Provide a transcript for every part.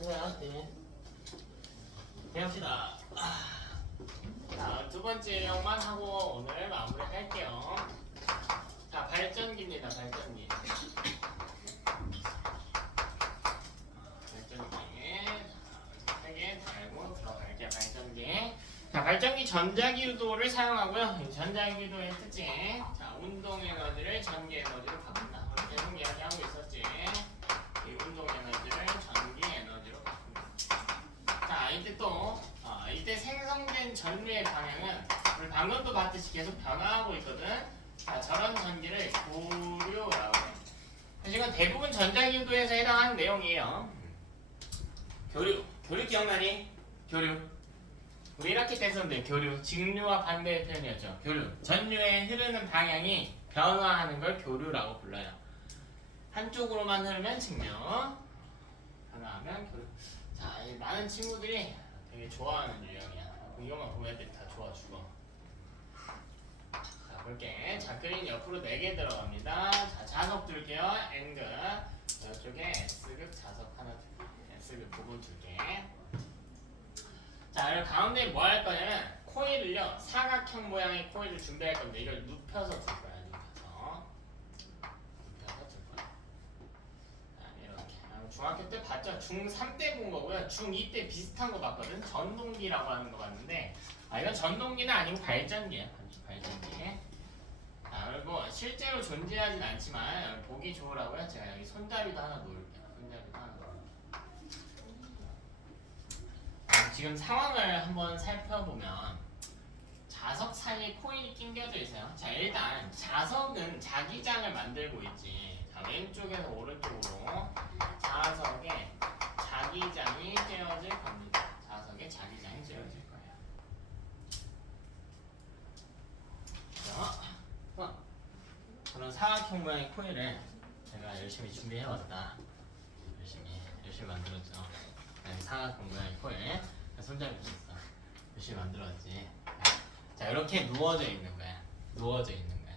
네. 해봅시다. 자, 두 번째 내용만 하고 오늘 마무리할게요. 자, 발전기입니다. 발전기. 세 개 달고 들어갈게요. 발전기. 자, 발전기 전자기유도를 사용하고요. 이 전자기유도의 특징. 자, 운동 에너지를 전기 에너지로 바꾼다. 계속 이야기하고 있었지. 이 운동 에너지를 전기 에너지로 바꾼다. 자, 이때 또 이때 생성된 전류의 방향은 우리 방금도 봤듯이 계속 변화하고 있거든. 자, 저런 전기를 교류라고 해. 이건 대부분 전자기유도에서 해당하는 내용이에요. 교류 기억나니? 교류. 우리 1학기 때 썼는데 교류. 직류와 반대의 표현이었죠. 교류. 전류의 흐르는 방향이 변화하는 걸 교류라고 불러요. 한쪽으로만 흐르면 직류, 변화하면 교류. 자, 많은 친구들이 되게 좋아하는 유형이야. 이것만 보면 애들이 다 좋아 죽어. 자, 볼게. 자, 그린 옆으로 4개 들어갑니다. 자, 자석 둘게요. N극. 이쪽에 S극 자석 하나 둘게. S극 부분 둘게. 자, 그리고 가운데 뭐 할 거냐면 코일을요. 사각형 모양의 코일을 준비할 건데 이걸 눕혀서 둘 거야. 눕혀서 둘 거야. 자, 이렇게. 중학교 때 봤죠? 중3 때 본 거고요. 중2 때 비슷한 거 봤거든. 전동기라고 하는 거 봤는데 이건 전동기는 아니고 발전기야. 발전기. 자, 그리고 실제로 존재하진 않지만 보기 좋으라고요. 제가 여기 손잡이도 하나 놓을게요. 손잡이도 하나 놓을게요. 지금 상황을 한번 살펴보면 자석 사이에 코일이 낑겨져 있어요. 자, 일단 자석은 자기장을 만들고 있지. 자, 왼쪽에서 오른쪽으로 자석에 자기장이 쬐어질 겁니다. 자석에 자기장이 쬐어질 거예요. 자, 그런 사각형 모양의 코일을 제가 열심히 준비해왔다. 열심히 만들었죠. 사각형 모양의 코일. 손잡이 있어. 열심히 만들었지. 자, 이렇게 누워져 있는 거야. 누워져 있는 거야.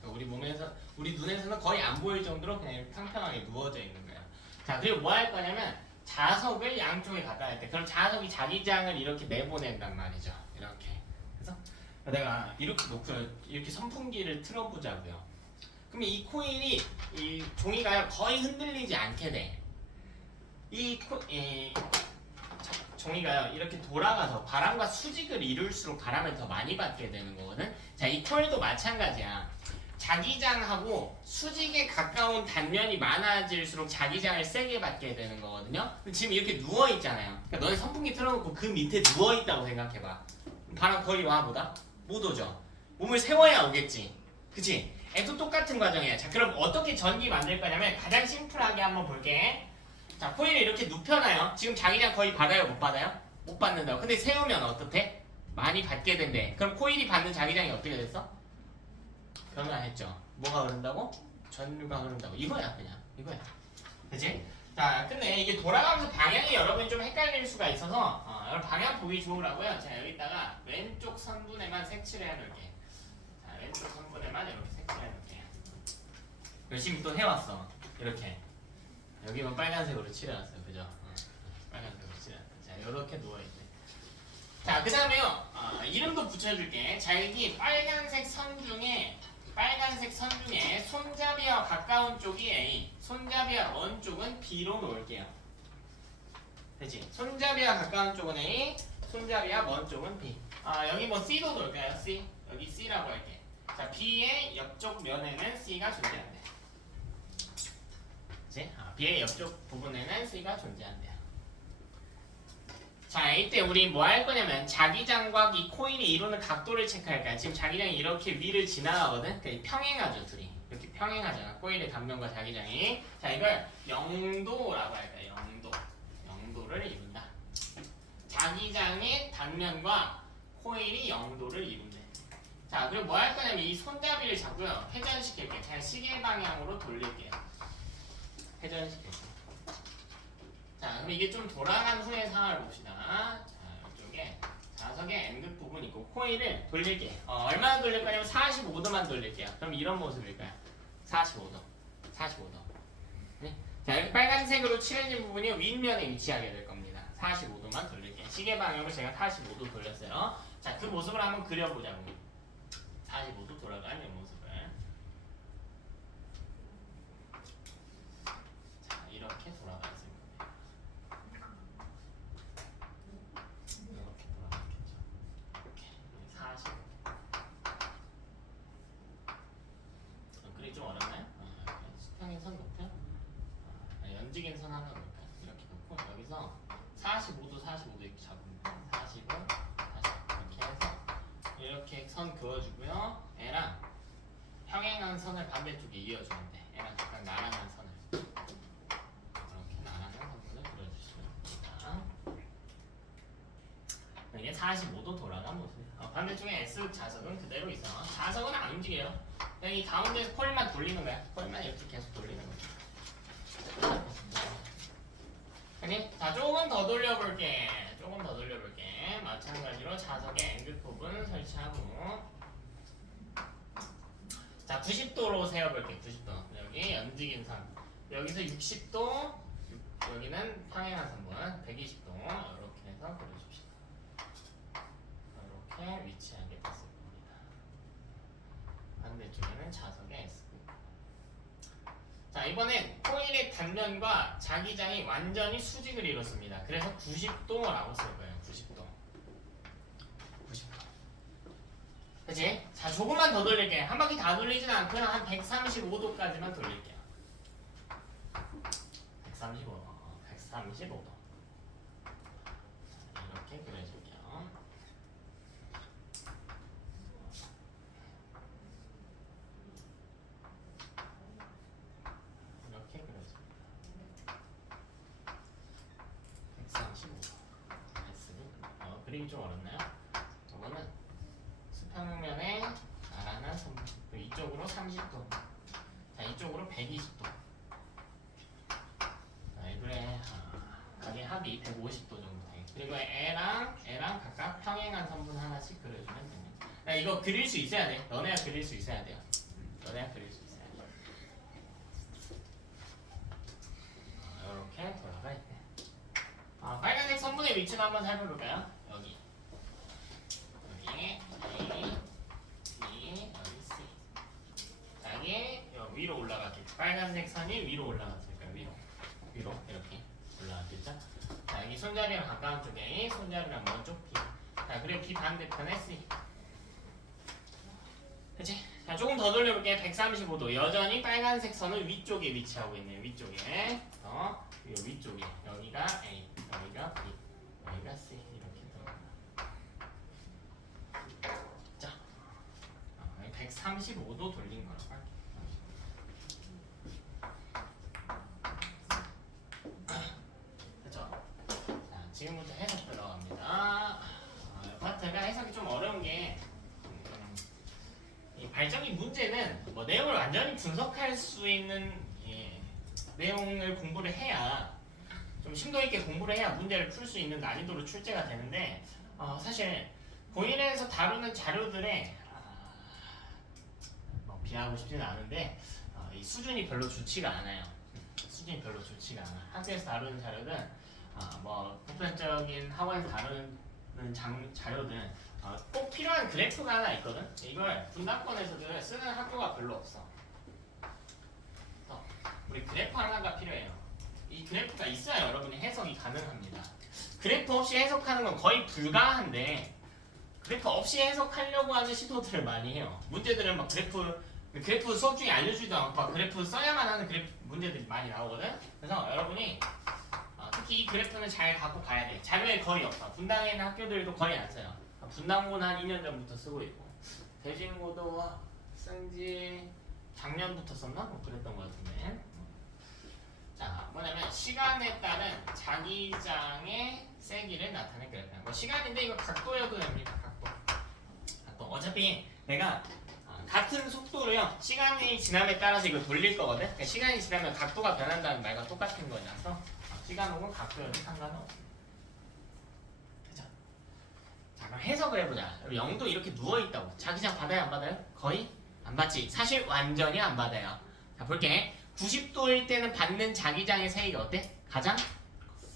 그러니까 우리 몸에서, 우리 눈에서는 거의 안 보일 정도로 그냥 평평하게 누워져 있는 거야. 자, 그리고 뭐 할 거냐면 자석을 양쪽에 갖다 할 때, 그럼 자석이 자기장을 이렇게 내보낸단 말이죠. 이렇게. 그래서 내가 이렇게 놓고 이렇게 선풍기를 틀어보자고요. 그러면 이 코일이 이 종이가 거의 흔들리지 않게 돼. 종이가요 이렇게 돌아가서 바람과 수직을 이룰수록 바람을 더 많이 받게 되는 거거든. 자, 이 코일도 마찬가지야. 자기장하고 수직에 가까운 단면이 많아질수록 자기장을 세게 받게 되는 거거든요. 지금 이렇게 누워 있잖아요. 그러니까 너네 선풍기 틀어놓고 그 밑에 누워 있다고 생각해봐. 바람 거의 와 보다? 못 오죠. 몸을 세워야 오겠지. 그치? 애도 똑같은 과정이야. 자, 그럼 어떻게 전기 만들 거냐면 가장 심플하게 한번 볼게. 자, 코일을 이렇게 눕혀놔요. 지금 자기장 거의 받아요? 못 받아요? 못 받는다고. 근데 세우면 어떻게? 많이 받게 된대. 그럼 코일이 받는 자기장이 어떻게 됐어? 변화했죠. 뭐가 흐른다고? 전류가 흐른다고. 이거야 그냥. 이거야. 그치? 자, 근데 이게 돌아가면서 방향이 여러분이 좀 헷갈릴 수가 있어서 여러분 방향 보기 좋으라고요. 자, 여기다가 왼쪽 선분에만 색칠을 해놓을게. 자, 왼쪽 선분에만 이렇게 색칠을 해놓을게. 열심히 또 해왔어. 이렇게. 여기만 빨간색으로 칠해놨어요. 그죠? 빨간색으로 칠해놨어요. 자, 이렇게 누워있네. 자, 그 다음에요. 이름도 붙여줄게. 자, 여기 빨간색 선 중에 손잡이와 가까운 쪽이 A, 손잡이와 먼 쪽은 B로 놓을게요. 되지? 손잡이와 가까운 쪽은 A, 손잡이와 먼 쪽은 B. 여기 뭐 C도 놓을까요? C. 여기 C라고 할게. 자, B의 옆쪽 면에는 C가 존재한대. B의 옆쪽 부분에는 C가 존재한대요. 자, 이때 우리 뭐 할 거냐면 자기장과 이 코일이 이루는 각도를 체크할 거야. 지금 자기장이 이렇게 위를 지나가거든. 그러니까 평행하죠, 둘이. 이렇게 평행하잖아. 코일의 단면과 자기장이. 자, 이걸 영도라고 할까요? 영도를 이룬다. 자기장의 단면과 코일이 영도를 이룬대. 자, 그리고 뭐 할 거냐면 이 손잡이를 잡고요. 회전시킬게요. 그냥 시계 방향으로 돌릴게요. 회전시켰어. 자, 그럼 이게 좀 돌아간 후의 상황을 봅시다. 자, 이쪽에 자석의 N극 부분 있고 코일을 돌릴게. 얼마나 돌릴 거냐면 45도만 돌릴게요. 그럼 이런 모습일까요? 45도. 네? 자, 이렇게 빨간색으로 칠해진 부분이 윗면에 위치하게 될 겁니다. 45도만 돌릴게요. 시계 방향으로 제가 45도 돌렸어요. 자, 그 모습을 한번 그려보자고. 45도 돌아가는 이 모습을. 자, 이렇게 돌아갔을 겁니다. 이렇게 돌아갔겠죠. 이렇게 40. 그리 좀 어렵나요? 수평의 선 높여? 연직인 선 하나 놓을까요? 이렇게 놓고 여기서 45도 45도 이렇게 잡습니다. 45, 40 이렇게 해서 이렇게 선 그어주고요. 얘랑 평행한 선을 반대쪽에 이어주면 돼. 얘랑 약간 나란한 선을 이렇게 나란한 선을 그려주시면 됩니다. 이게 45도 돌아간 모습이에요. 반대쪽에 S 자석은 그대로 있어. 자석은 안 움직여요. 이 가운데에서 콜만 돌리는 거야. 콜만 이렇게 계속 돌리는 거야. 아니, 자, 조금 더 돌려볼게. 조금 더 돌려볼게. 마찬가지로 자석에 앵글톱은 설치하고. 자, 90도로 세워볼게. 90도. 여기 연직인 선. 여기서 60도. 여기는 평행한 선분. 120도. 이렇게 해서 그려줍시다. 이렇게 위치하게 됐을 겁니다. 반대쪽에는 자석의 S. 자, 이번엔 코일의 단면과 자기장이 완전히 수직을 이뤘습니다. 그래서 90도라고 쓸 거예요. 90도. 90도. 그치? 자, 조금만 더 돌릴게. 한 바퀴 다 돌리진 않고요. 한 135도까지만 돌릴게요. 135도. 135도. 이렇게 그려줄게요. 이렇게 그려줍니다. 135도. 그리기 좀 어렵나요? 저거는 수평면에 나란한 선. 이쪽으로 30도. 자, 이쪽으로 120도. 자, 그래. 가게 합이 150도 정도 돼. 그리고 애랑 각각 평행한 선분 하나씩 그려주면 됩니다. 야, 이거 그릴 수 있어야 돼. 너네가 그릴 수 있어야 돼요. 너네가 그릴 수 있어야 돼. 이렇게 돌아가 있네. 빨간색 선분의 위치를 한번 살펴볼까요? 여기 A, B, 여기 C. 자, 이게 위로 올라갔겠죠. 빨간색 선이 위로 올라갔을까요? 위로 이렇게 올라갔겠죠. 자, 여기 손잡이랑 가까운 쪽에 A, 손잡이랑 먼 쪽 B. 자, 그리고 B 반대편에 C. 그치? 자, 조금 더 돌려볼게요. 135도. 여전히 빨간색 선은 위쪽에 위치하고 있네요. 위쪽에. 그리고 위쪽에. 여기가 A, 여기가 B, 여기가 C. 이렇게 들어갑니다. 자, 135도 돌린 거라고 할게요. 그쵸? 자, 지금부터 해석 들어갑니다. 이 파트가 해석이 좀 어려운 게 이 발전기 문제는 뭐 내용을 완전히 분석할 수 있는 내용을 공부를 해야 좀 심도 있게 공부를 해야 문제를 풀 수 있는 난이도로 출제가 되는데 사실 고일에서 다루는 자료들에 뭐 비하하고 싶지는 않은데 이 수준이 별로 좋지가 않아요. 수준이 별로 좋지가 않아. 학교에서 다루는 자료는 뭐 보편적인 학원에서 다루는 자료들 꼭 필요한 그래프가 하나 있거든. 이걸 분당권에서도 쓰는 학교가 별로 없어. 우리 그래프 하나가 필요해요. 이 그래프가 있어야 여러분이 해석이 가능합니다. 그래프 없이 해석하는 건 거의 불가한데 그래프 없이 해석하려고 하는 시도들을 많이 해요. 문제들은 막 그래프 수업 중에 알려주지도 않고 막 그래프 써야만 하는 그래프 문제들이 많이 나오거든. 그래서 여러분이 특히 이 그래프는 잘 갖고 가야 돼. 자료에 거의 없어. 분당에 있는 학교들도 거의 안 써요. 분당고는 한 2년 전부터 쓰고 있고 대진고도 쓴지 작년부터 썼나? 뭐 그랬던 것 같은데. 자, 뭐냐면 시간에 따른 자기장의 세기를 나타낸 그래프야. 뭐 시간인데 이거 각도여도 됩니다. 각도. 어차피 내가 같은 속도로요. 시간이 지남에 따라서 이걸 돌릴 거거든. 그러니까 시간이 지나면 각도가 변한다는 말과 똑같은 거라서 시간 혹은 각도여도 상관은 없습니다. 그죠? 자, 그럼 해석을 해보자. 0도 이렇게 누워있다고. 자기장 받아요 안 받아요? 거의 안 받지. 사실 완전히 안 받아요. 자, 볼게. 90도일 때는 받는 자기장의 세기가 어때? 가장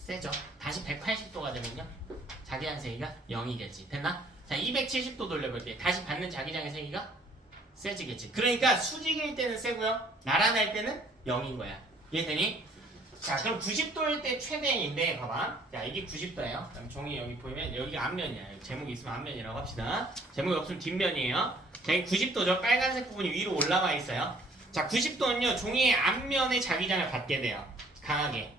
세죠. 다시 180도가 되면요. 자기장 세기가 0이겠지. 됐나? 자, 270도 돌려볼게. 다시 받는 자기장의 세기가 세지겠지. 그러니까 수직일 때는 세고요. 나란할 때는 0인 거야. 이해되니? 자, 그럼 90도일 때 최대인데 봐봐. 자, 이게 90도예요. 그다음 종이 여기 보이면 여기가 앞면이야. 제목이 있으면 앞면이라고 합시다. 제목이 없으면 뒷면이에요. 자, 이 90도죠. 빨간색 부분이 위로 올라와 있어요. 자, 90도는요. 종이의 앞면에 자기장을 받게 돼요. 강하게.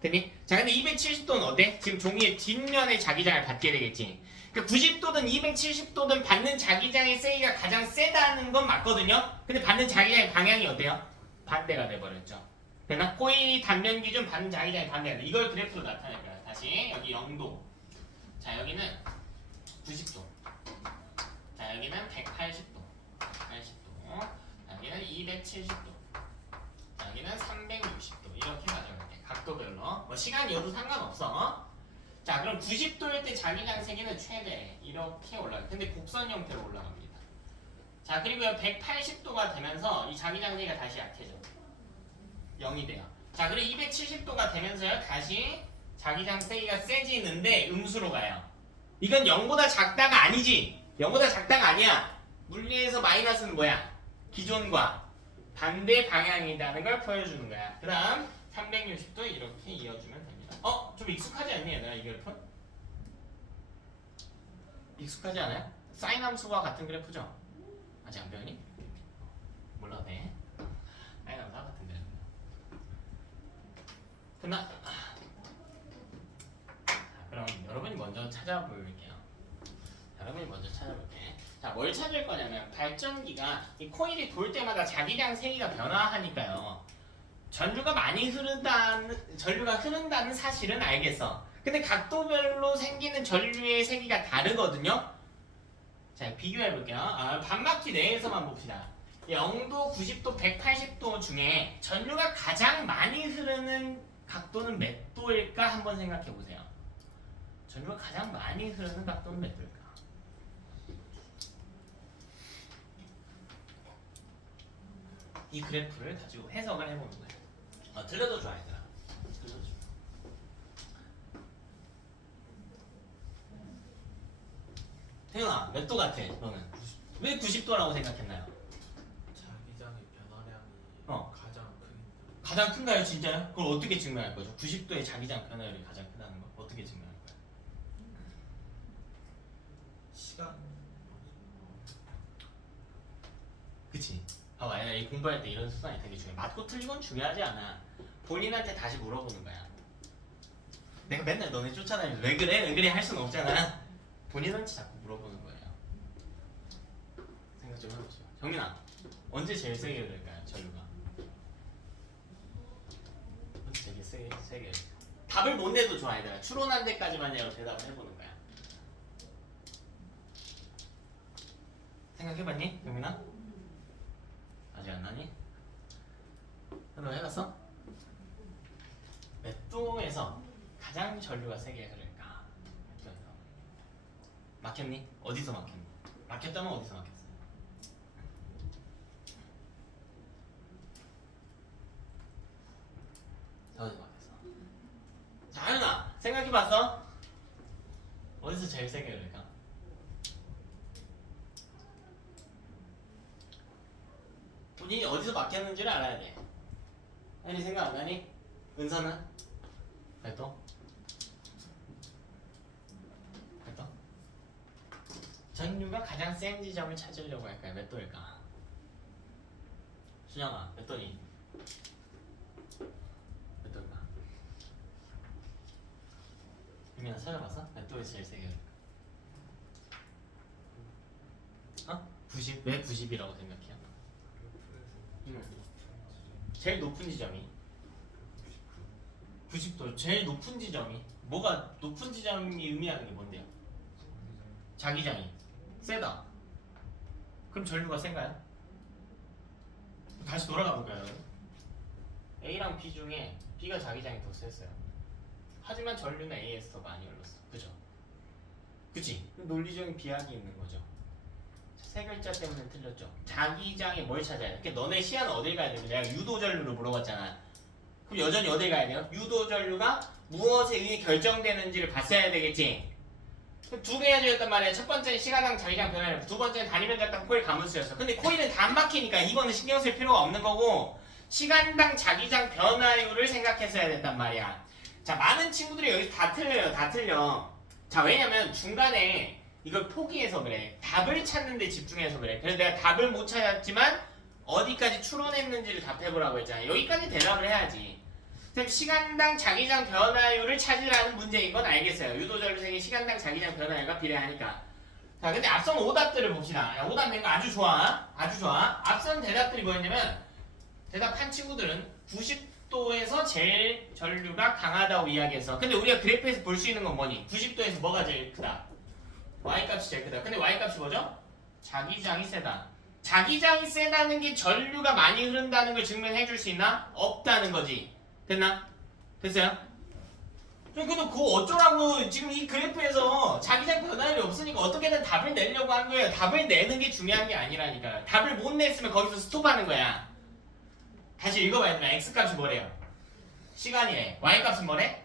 됐니? 자, 근데 270도는 어때? 지금 종이의 뒷면에 자기장을 받게 되겠지. 그러니까 90도든 270도든 받는 자기장의 세기가 가장 세다는 건 맞거든요. 근데 받는 자기장의 방향이 어때요? 반대가 돼버렸죠. 됐나? 코일이 단면 기준 받는 자기장의 반대가 돼. 이걸 그래프로 나타낼 거야. 다시 여기 0도. 자, 여기는 90도. 자, 여기는 180도. 180도. 자, 여기는 270도. 자, 여기는 360도. 이렇게 가져갈게. 각도별로. 뭐 시간이어도 상관없어. 자, 그럼 90도일 때 자기장 세기는 최대 이렇게 올라가요. 근데 곡선 형태로 올라갑니다. 자, 그리고 180도가 되면서 이 자기장 세기가 다시 약해져. 0이 돼요. 자, 그리고 270도가 되면서요. 다시 자기장 세기가 세지는데 음수로 가요. 이건 0보다 작다가 아니지. 0보다 작다가 아니야. 물리에서 마이너스는 뭐야? 기존과 반대 방향이라는 걸 보여주는 거야. 그 다음 360도 이렇게 이어주면 됩니다. 좀 익숙하지 않니 얘들아 이 그래프? 익숙하지 않아요? 사인 함수와 같은 그래프죠? 아직 안 배우니? 몰라도 돼. 사인 함수와 같은 그래프. 끝나? 그럼 여러분이 먼저 찾아볼게요. 여러분이 먼저 찾아볼게. 자, 뭘 찾을 거냐면 발전기가 이 코일이 돌 때마다 자기장 세기가 변화하니까요. 전류가 흐른다는 사실은 알겠어. 근데 각도별로 생기는 전류의 세기가 다르거든요. 자, 비교해 볼게요. 반바퀴 내에서만 봅시다. 0도, 90도, 180도 중에 전류가 가장 많이 흐르는 각도는 몇 도일까 한번 생각해 보세요. 전류가 가장 많이 흐르는 각도는 몇 도일까? 이 그래프를 가지고 해석을 해보는 거예요. 들려도 좋아, 얘들아. 들려도 좋아. 태연아, 몇 도 같아, 너는? 왜 90도라고 생각했나요? 자기장의 변화량이 어. 가장 큰 가장 큰가요, 진짜요? 그걸 어떻게 증명할 거죠? 90도의 자기장 변화율이 가장 크다는 거 어떻게 증명할 거예요? 시간. 그치? 봐봐, 이 공부할 때 이런 수단이 되게 중요해. 맞고 틀린 건 중요하지 않아. 본인한테 다시 물어보는 거야. 내가 맨날 너네 쫓아다니면서 왜 그래? 왜 그래? 할 수는 없잖아. 본인한테 자꾸 물어보는 거예요. 생각 좀 해보세요. 정민아, 언제 제일 세게 그럴까요? 전류가? 언제 제일 세게? 답을 못 내도 좋아, 얘들아. 추론한 데까지만 대답을 해보는 거야. 생각해봤니, 정민아? 아직 안 나니? 너 해봤어? 몇 도에서 가장 전류가 세게 흐를까? 몇 도에서? 막혔니? 어디서 막혔니? 막혔다면 어디서 막혔어? 어디서 막혔어? 자, 하윤아, 생각해봤어? 어디서 제일 세게 흐를까? 본인이 어디서 막혔는지를 알아야 돼. 혜리 생각 안 나니? 은서는? 몇 도? 몇 도? 전류가 가장 센 지점을 찾으려고 할까요? 몇 도일까? 수정아, 몇 도니? 몇 도일까? 유민아, 찾아봤어? 몇 도에서 제일 세게 흐를까? 90? 왜 90이라고 생각해요? 제일 높은 지점이 90도. 제일 높은 지점이 뭐가 높은 지점이 의미하는 게 뭔데요? 자기장이 세다. 그럼 전류가 센가요? 다시 돌아가 볼까요? A랑 B 중에 B가 자기장이 더 셌어요. 하지만 전류는 A에서 더 많이 흘렀어. 그죠? 그치? 논리적인 비약이 있는 거죠. 세 글자 때문에 틀렸죠. 자기장에 뭘 찾아야 돼? 그러니까 너네 시야는 어딜 가야 돼? 내가 유도전류로 물어봤잖아. 그럼 여전히 어딜 가야 돼요? 유도전류가 무엇에 의해 결정되는지를 봤어야 되겠지. 두 개가 주였단 말이야. 첫 번째는 시간당 자기장 변화량, 두 번째는 단위면 작당 코일 가문수였어. 근데 코일은 다 안 막히니까 이거는 신경 쓸 필요가 없는 거고 시간당 자기장 변화율을 생각했어야 된단 말이야. 자, 많은 친구들이 여기서 다 틀려요. 다 틀려. 자, 왜냐면 중간에 이걸 포기해서 그래. 답을 찾는 데 집중해서 그래. 그래서 내가 답을 못 찾았지만 어디까지 추론했는지를 답해보라고 했잖아. 여기까지 대답을 해야지. 그럼 시간당 자기장 변화율을 찾으라는 문제인 건 알겠어요. 유도전류생이 시간당 자기장 변화율과 비례하니까. 자, 근데 앞선 오답들을 봅시다. 야, 오답 낸 거 아주 좋아. 아주 좋아. 앞선 대답들이 뭐였냐면 대답한 친구들은 90도에서 제일 전류가 강하다고 이야기했어. 근데 우리가 그래프에서 볼 수 있는 건 뭐니? 90도에서 뭐가 제일 크다? Y값이 제일 크다. 근데 Y값이 뭐죠? 자기장이 세다. 자기장이 세다는 게 전류가 많이 흐른다는 걸 증명해 줄 수 있나? 없다는 거지. 됐나? 됐어요? 근데 그거 어쩌라고 지금 이 그래프에서 자기장 변화율이 없으니까 어떻게든 답을 내려고 한 거예요. 답을 내는 게 중요한 게 아니라니까. 답을 못 냈으면 거기서 스톱하는 거야. 다시 읽어봐야 되나? X값이 뭐래요? 시간이래. Y값은 뭐래?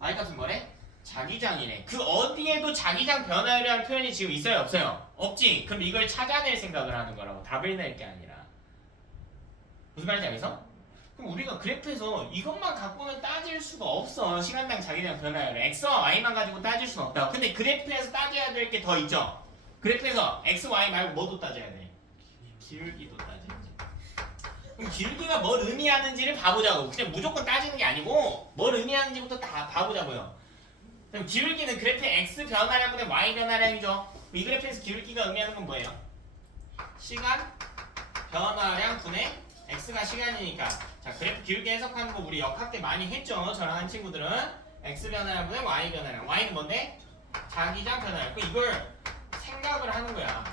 Y값은 뭐래? 자기장이래. 그 어디에도 자기장 변화율이라는 표현이 지금 있어요? 없어요? 없지? 그럼 이걸 찾아낼 생각을 하는 거라고. 답을 낼 게 아니라. 무슨 말인지 알겠어? 그럼 우리가 그래프에서 이것만 갖고는 따질 수가 없어. 시간당 자기장 변화율 X와 Y만 가지고 따질 수는 없다고. 근데 그래프에서 따져야 될 게 더 있죠? 그래프에서 X, Y 말고 뭐도 따져야 돼? 기울기도 따져야지. 그럼 기울기가 뭘 의미하는지를 봐보자고. 그냥 무조건 따지는 게 아니고 뭘 의미하는지부터 다 봐보자고요. 그럼 기울기는 그래프의 X 변화량분의 Y 변화량이죠. 이 그래프에서 기울기가 의미하는 건 뭐예요? 시간 변화량 분의 X가 시간이니까. 자, 그래프 기울기 해석하는 거 우리 역학 때 많이 했죠. 저랑 한 친구들은 X 변화량 분의 Y 변화량. Y는 뭔데? 자기장 변화량. 이걸 생각을 하는 거야.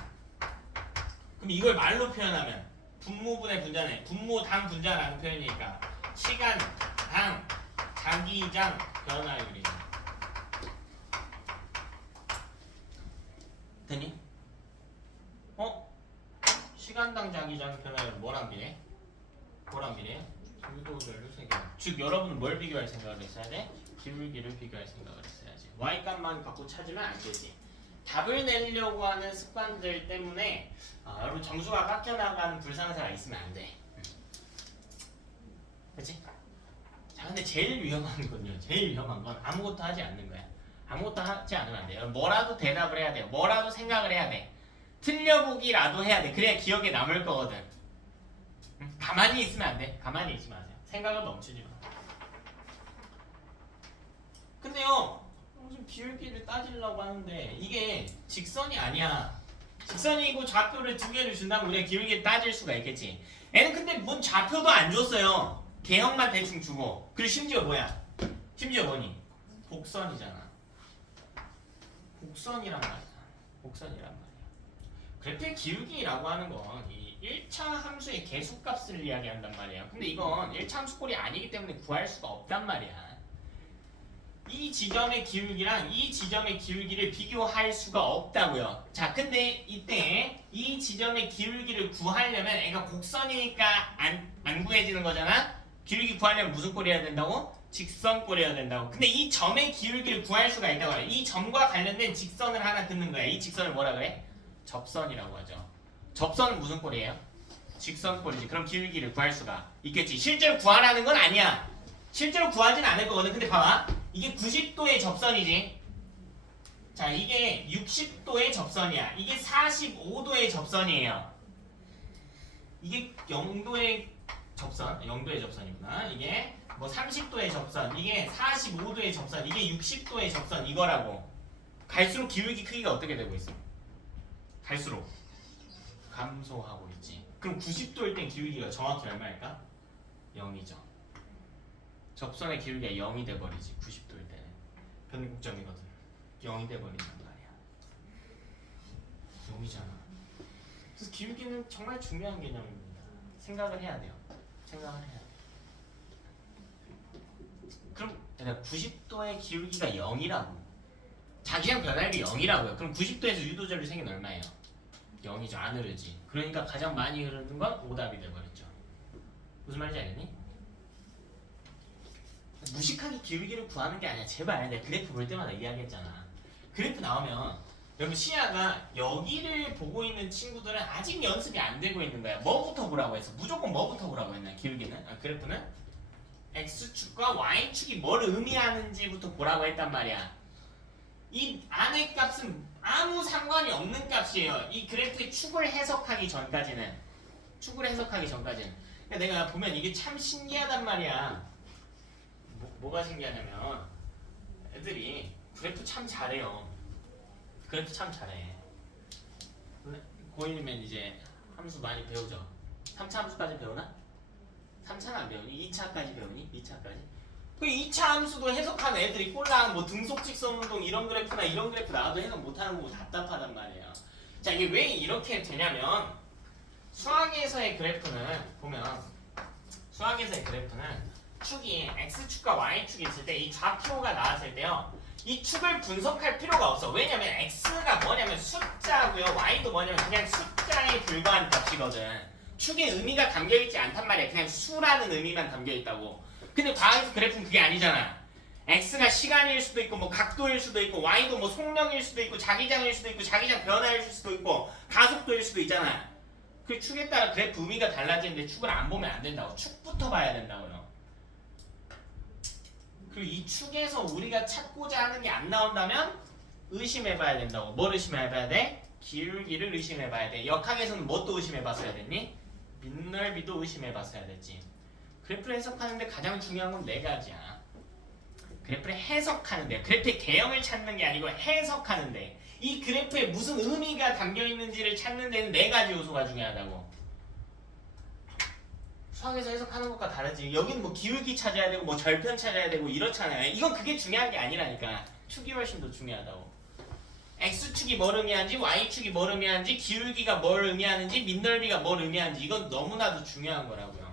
그럼 이걸 말로 표현하면 분모분의 분자네. 분모당 분자라는 표현이니까 시간 당 자기장 변화율이죠. 됐니? 시간당 자기장 변화율 뭐랑 비례? 뭐랑 비례? 유도전류 세계량. 즉 여러분은 뭘 비교할 생각을 했어야 돼? 기울기를 비교할 생각을 했어야지. Y값만 갖고 찾으면 안 되지. 답을 내려고 하는 습관들 때문에 여러분 점수가 깎여나가는 불상사가 있으면 안 돼. 그치? 자, 근데 제일 위험한 건요. 제일 위험한 건 아무것도 하지 않는 거야. 아무것도 하지 않으면 안 돼요. 뭐라도 대답을 해야 돼요. 뭐라도 생각을 해야 돼. 틀려보기라도 해야 돼. 그래야 기억에 남을 거거든. 가만히 있으면 안 돼. 가만히 있지 마세요. 생각을 멈추지 마. 근데요, 지금 기울기를 따지려고 하는데 이게 직선이 아니야. 직선이고 좌표를 두 개를 준다면 우리가 기울기를 따질 수가 있겠지. 얘는 근데 뭔 좌표도 안 줬어요. 개형만 대충 주고. 그리고 심지어 뭐야? 심지어 뭐니? 곡선이잖아. 곡선이란 말이야. 곡선이란 말이야. 그래프의 기울기라고 하는 건 이 1차 함수의 개수값을 이야기한단 말이에요. 근데 이건 1차 함수꼴이 아니기 때문에 구할 수가 없단 말이야. 이 지점의 기울기랑 이 지점의 기울기를 비교할 수가 없다고요. 자, 근데 이때 이 지점의 기울기를 구하려면 애가 곡선이니까 안 구해지는 거잖아. 기울기 구하려면 무슨 꼴이어야 된다고? 직선꼴이어야 된다고. 근데 이 점의 기울기를 구할 수가 있다고 해요. 이 점과 관련된 직선을 하나 긋는 거야. 이 직선을 뭐라 그래? 접선이라고 하죠. 접선은 무슨 꼴이에요? 직선꼴이지. 그럼 기울기를 구할 수가 있겠지. 실제로 구하라는 건 아니야. 실제로 구하진 않을 거거든. 근데 봐봐. 이게 90도의 접선이지. 자, 이게 60도의 접선이야. 이게 45도의 접선이에요. 이게 0도의 접선, 0도의 접선이구나. 이게 뭐 30도의 접선, 이게 45도의 접선, 이게 60도의 접선 이거라고. 갈수록 기울기 크기가 어떻게 되고 있어? 갈수록 감소하고 있지. 그럼 90도일 땐 기울기가 정확히 얼마일까? 0이죠. 접선의 기울기가 0이 돼버리지. 90도일 때는 변곡점이거든. 0이 돼버린단 말이야. 0이잖아. 그래서 기울기는 정말 중요한 개념입니다. 생각을 해야 돼요. 생각을 해야 돼. 그럼 90도의 기울기가 0이라고. 자기장 변화율이 0이라고요. 그럼 90도에서 유도전류 생긴 얼마예요? 0이죠. 안 흐르지. 그러니까 가장 많이 흐르는 건 오답이 돼버렸죠. 무슨 말인지 알겠니? 무식하게 기울기를 구하는 게 아니야. 제발 내가 그래프 볼 때마다 이야기했잖아. 그래프 나오면 여러분 시야가 여기를 보고 있는 친구들은 아직 연습이 안 되고 있는 거야. 뭐부터 보라고 했어? 무조건 뭐부터 보라고 했나? 기울기는? 그래프는? X축과 Y축이 뭘 의미하는지부터 보라고 했단 말이야. 이 안의 값은 아무 상관이 없는 값이에요. 이 그래프의 축을 해석하기 전까지는. 그러니까 내가 보면 이게 참 신기하단 말이야. 뭐가 신기하냐면 애들이 그래프 참 잘해요. 그래프 참 잘해. 고1이면 이제 함수 많이 배우죠. 3차 함수까지 배우나? 3차는 안 배우니? 2차까지 배우니? 2차까지? 그 2차 함수도 해석하는 애들이 꼴랑 뭐 등속직선운동 이런 그래프나 이런 그래프 나와도 해석 못하는 거고 답답하단 말이에요. 자, 이게 왜 이렇게 되냐면 수학에서의 그래프는 축이 X축과 Y축이 있을 때 이 좌표가 나왔을 때요. 이 축을 분석할 필요가 없어. 왜냐면 X가 뭐냐면 숫자고요. Y도 뭐냐면 그냥 숫자에 불과한 값이거든. 축에 의미가 담겨있지 않단 말이야. 그냥 수라는 의미만 담겨있다고. 근데 과학에서 그래프는 그게 아니잖아. X가 시간일 수도 있고 뭐 각도일 수도 있고 Y도 뭐 속력일 수도 있고 자기장일 수도 있고 자기장 변화일 수도 있고 가속도일 수도 있잖아. 그 축에 따라 그래프 의미가 달라지는데 축을 안 보면 안 된다고. 축부터 봐야 된다고요. 그리고 이 축에서 우리가 찾고자 하는 게 안 나온다면 의심해봐야 된다고. 뭘 의심해봐야 돼? 기울기를 의심해봐야 돼. 역학에서는 뭣도 의심해봤어야 됐니? 민넓이도 의심해봤어야 됐지. 그래프를 해석하는데 가장 중요한 건 네 가지야. 그래프를 해석하는데, 그래프의 개형을 찾는 게 아니고 해석하는데, 이 그래프에 무슨 의미가 담겨있는지를 찾는 데는 네 가지 요소가 중요하다고. 수학에서 해석하는 것과 다르지. 여긴 뭐 기울기 찾아야 되고 뭐 절편 찾아야 되고 이렇잖아요. 이건 그게 중요한 게 아니라니까. 축이 훨씬 더 중요하다고. X축이 뭘 의미하는지, Y축이 뭘 의미하는지, 기울기가 뭘 의미하는지, 민넓이가 뭘 의미하는지 이건 너무나도 중요한 거라고요.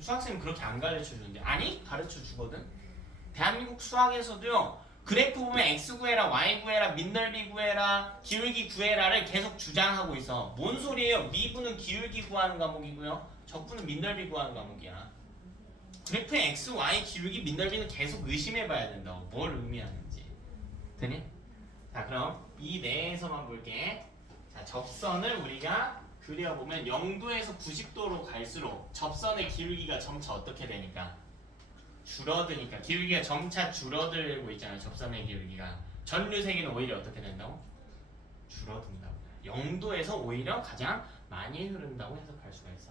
수학생은 그렇게 안 가르쳐주는데 아니? 가르쳐주거든. 대한민국 수학에서도요. 그래프 보면 X 구해라, Y 구해라, 민넓이 구해라, 기울기 구해라를 계속 주장하고 있어. 뭔 소리예요? 미분은 기울기 구하는 과목이고요. 적분은 민넓이 구하는 과목이야. 그래프의 X, Y, 기울기, 민넓이는 계속 의심해봐야 된다고. 뭘 의미하는지. 되니? 자, 그럼 이 내에서만 볼게. 자, 접선을 우리가 그려보면 0도에서 90도로 갈수록 접선의 기울기가 점차 어떻게 되니까? 줄어드니까. 기울기가 점차 줄어들고 있잖아요. 접선의 기울기가. 전류 세기는 오히려 어떻게 된다고? 줄어든다고. 0도에서 오히려 가장 많이 흐른다고 해석할 수가 있어.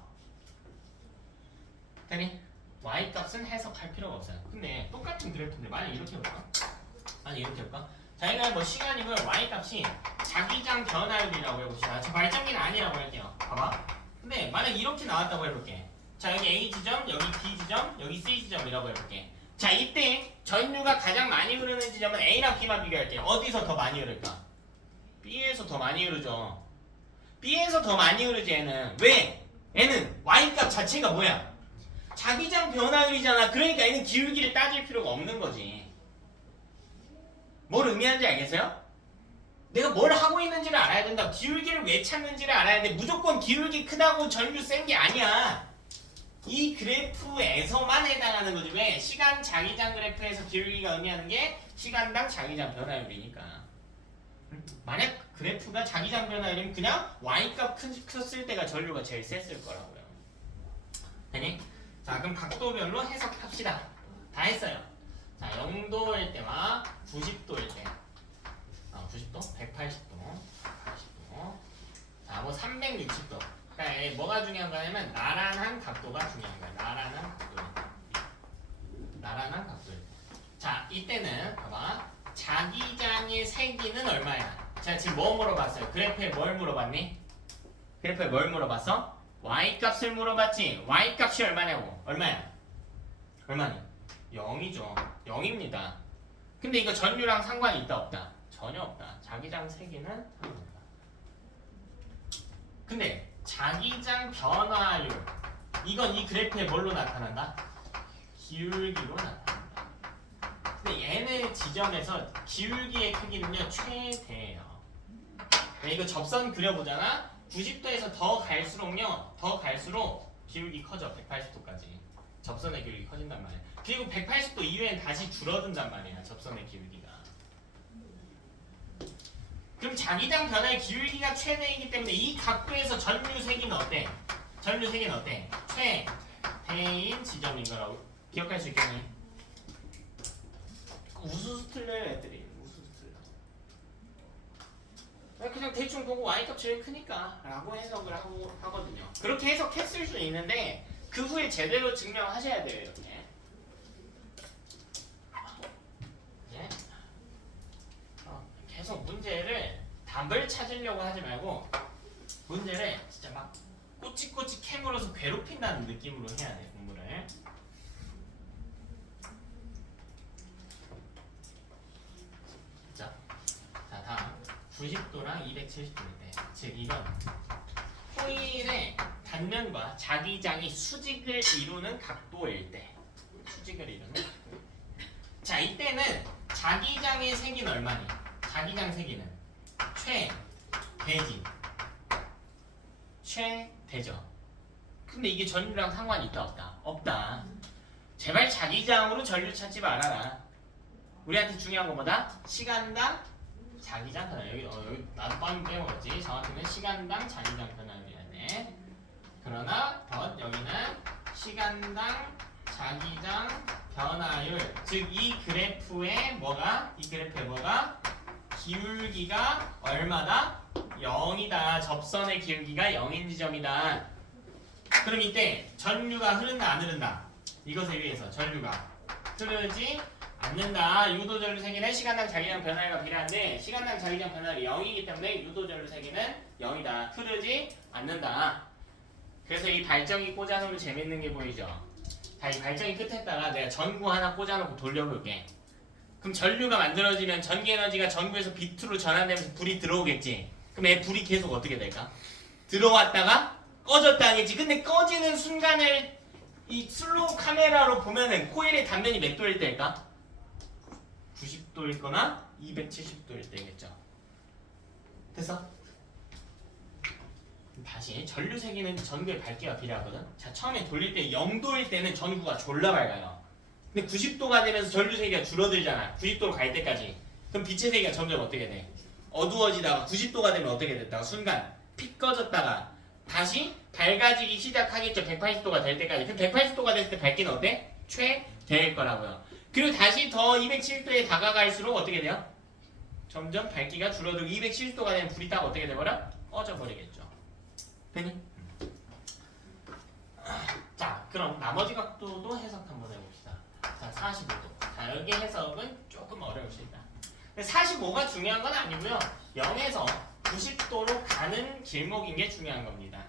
되니? Y값은 해석할 필요가 없어요. 근데 똑같은 그래프인데 만약 이렇게 볼까? 자기가 뭐 시간이면 Y값이 자기장 변화율이라고 해봅시다. 저 발전기는 아니라고 할게요. 봐봐. 근데 만약 이렇게 나왔다고 해볼게. 자, 여기 A 지점, 여기 B 지점, 여기 C 지점이라고 해볼게. 자, 이때 전류가 가장 많이 흐르는 지점은 A랑 B만 비교할게요. 어디서 더 많이 흐를까? B에서 더 많이 흐르죠. B에서 더 많이 흐르지 얘는. 왜? 얘는 Y값 자체가 뭐야? 자기장 변화율이잖아. 그러니까 얘는 기울기를 따질 필요가 없는 거지. 뭘 의미하는지 알겠어요? 내가 뭘 하고 있는지를 알아야 된다. 기울기를 왜 찾는지를 알아야 돼. 무조건 기울기 크다고 전류 센 게 아니야. 이 그래프에서만 해당하는 거지. 왜? 시간 자기장 그래프에서 기울기가 의미하는 게 시간당 자기장 변화율이니까. 만약 그래프가 자기장 변화율이면 그냥 Y값 컸을 때가 전류가 제일 셌을 거라고요. 되니? 자, 그럼 각도별로 해석합시다. 다 했어요. 자, 0도일 때와 90도일 때. 90도? 180도. 180도. 자, 뭐 360도. 그러니까 뭐가 중요한 거냐면 나란한 각도가 중요한 거야. 나란한 각도. 자, 이때는 봐봐. 자기장의 세기는 얼마야? 자, 지금 뭐 물어봤어요? 그래프에 뭘 물어봤니? 그래프에 뭘 물어봤어? Y값을 물어봤지. Y값이 얼마냐고. 얼마야? 얼마니? 0이죠. 0입니다. 근데 이거 전류랑 상관이 있다 없다? 전혀 없다. 자기장 세기는 상관없다. 근데 자기장 변화율 이건 이 그래프에 뭘로 나타난다? 기울기로 나타난다. 근데 얘네 지점에서 기울기의 크기는요 최대예요. 이거 접선 그려보잖아. 90도에서 더 갈수록 기울기 커져. 180도까지. 접선의 기울기 커진단 말이야. 그리고 180도 이후엔 다시 줄어든단 말이야. 접선의 기울기가. 그럼 자기장 변화의 기울기가 최대이기 때문에 이 각도에서 전류 세기는 어때? 최대인 지점인 거라고 기억할 수 있겠니? 우수수 틀려요 애들이. 우수수 틀려. 그냥 대충 보고 y값 제일 크니까 라고 해석을 하거든요. 그렇게 해석했을 수 있는데 그 후에 제대로 증명하셔야 돼요. 이렇게. 계속 문제를 답을 찾으려고 하지 말고 문제를 진짜 막 꼬치꼬치 캐물어서 괴롭힌다는 느낌으로 해야 돼. 공부를. 자 다음 90도랑 270도인데 즉 이건 코일의 단면과 자기장이 수직을 이루는 각도일 때 자 이때는 자기장의 세기는 얼마니? 자기장 세기는 최대죠. 근데 이게 전류랑 상관이 있다 없다? 없다. 제발 자기장으로 전류 찾지 말아라. 우리한테 중요한 것보다 시간당 자기장 변화. 여기 나도 뻔히 빼먹었지. 정확히는 시간당 자기장 변화를 해야 돼. 그러나 여기는 시간당 자기장 변화율. 즉 이 그래프에 뭐가 기울기가 얼마다? 0이다. 접선의 기울기가 0인 지점이다. 그럼 이때 전류가 흐른다 안 흐른다? 이것에 의해서 전류가 흐르지 않는다. 유도 전류 세기는 시간당 자기장 변화가 필요한데 시간당 자기장 변화율이 0이기 때문에 유도 전류 세기는 0이다. 흐르지 않는다. 그래서 이 발전기 꽂아놓으면 재밌는 게 보이죠? 자, 이 발전기 끝에다가 내가 전구 하나 꽂아놓고 돌려볼게. 그럼 전류가 만들어지면 전기 에너지가 전구에서 비트로 전환되면서 불이 들어오겠지. 그럼 얘 불이 계속 어떻게 될까? 들어왔다가 꺼졌다 하겠지. 근데 꺼지는 순간을 이 슬로우 카메라로 보면은 코일의 단면이 몇 도일 때일까? 90도일 거나 270도일 때겠죠. 됐어? 다시 전류 세기는 전구의 밝기가 필요하거든. 자, 처음에 돌릴 때 0도일 때는 전구가 졸라 밝아요. 근데 90도가 되면서 전류 세기가 줄어들잖아. 90도로 갈 때까지. 그럼 빛의 세기가 점점 어떻게 돼? 어두워지다가 90도가 되면 어떻게 됐다가 순간 픽 꺼졌다가 다시 밝아지기 시작하겠죠. 180도가 될 때까지. 그럼 180도가 됐을 때 밝기는 어때? 최대일 거라고요. 그리고 다시 더 270도에 다가갈수록 어떻게 돼요? 점점 밝기가 줄어들고 270도가 되면 불이 딱 어떻게 돼버려? 꺼져버리겠죠. 되니? 자, 그럼 나머지 각도도 해석 한번 해봅시다. 자, 45도. 자, 여기 해석은 조금 어려울 수 있다. 45가 중요한 건 아니고요. 0에서 90도로 가는 길목인 게 중요한 겁니다.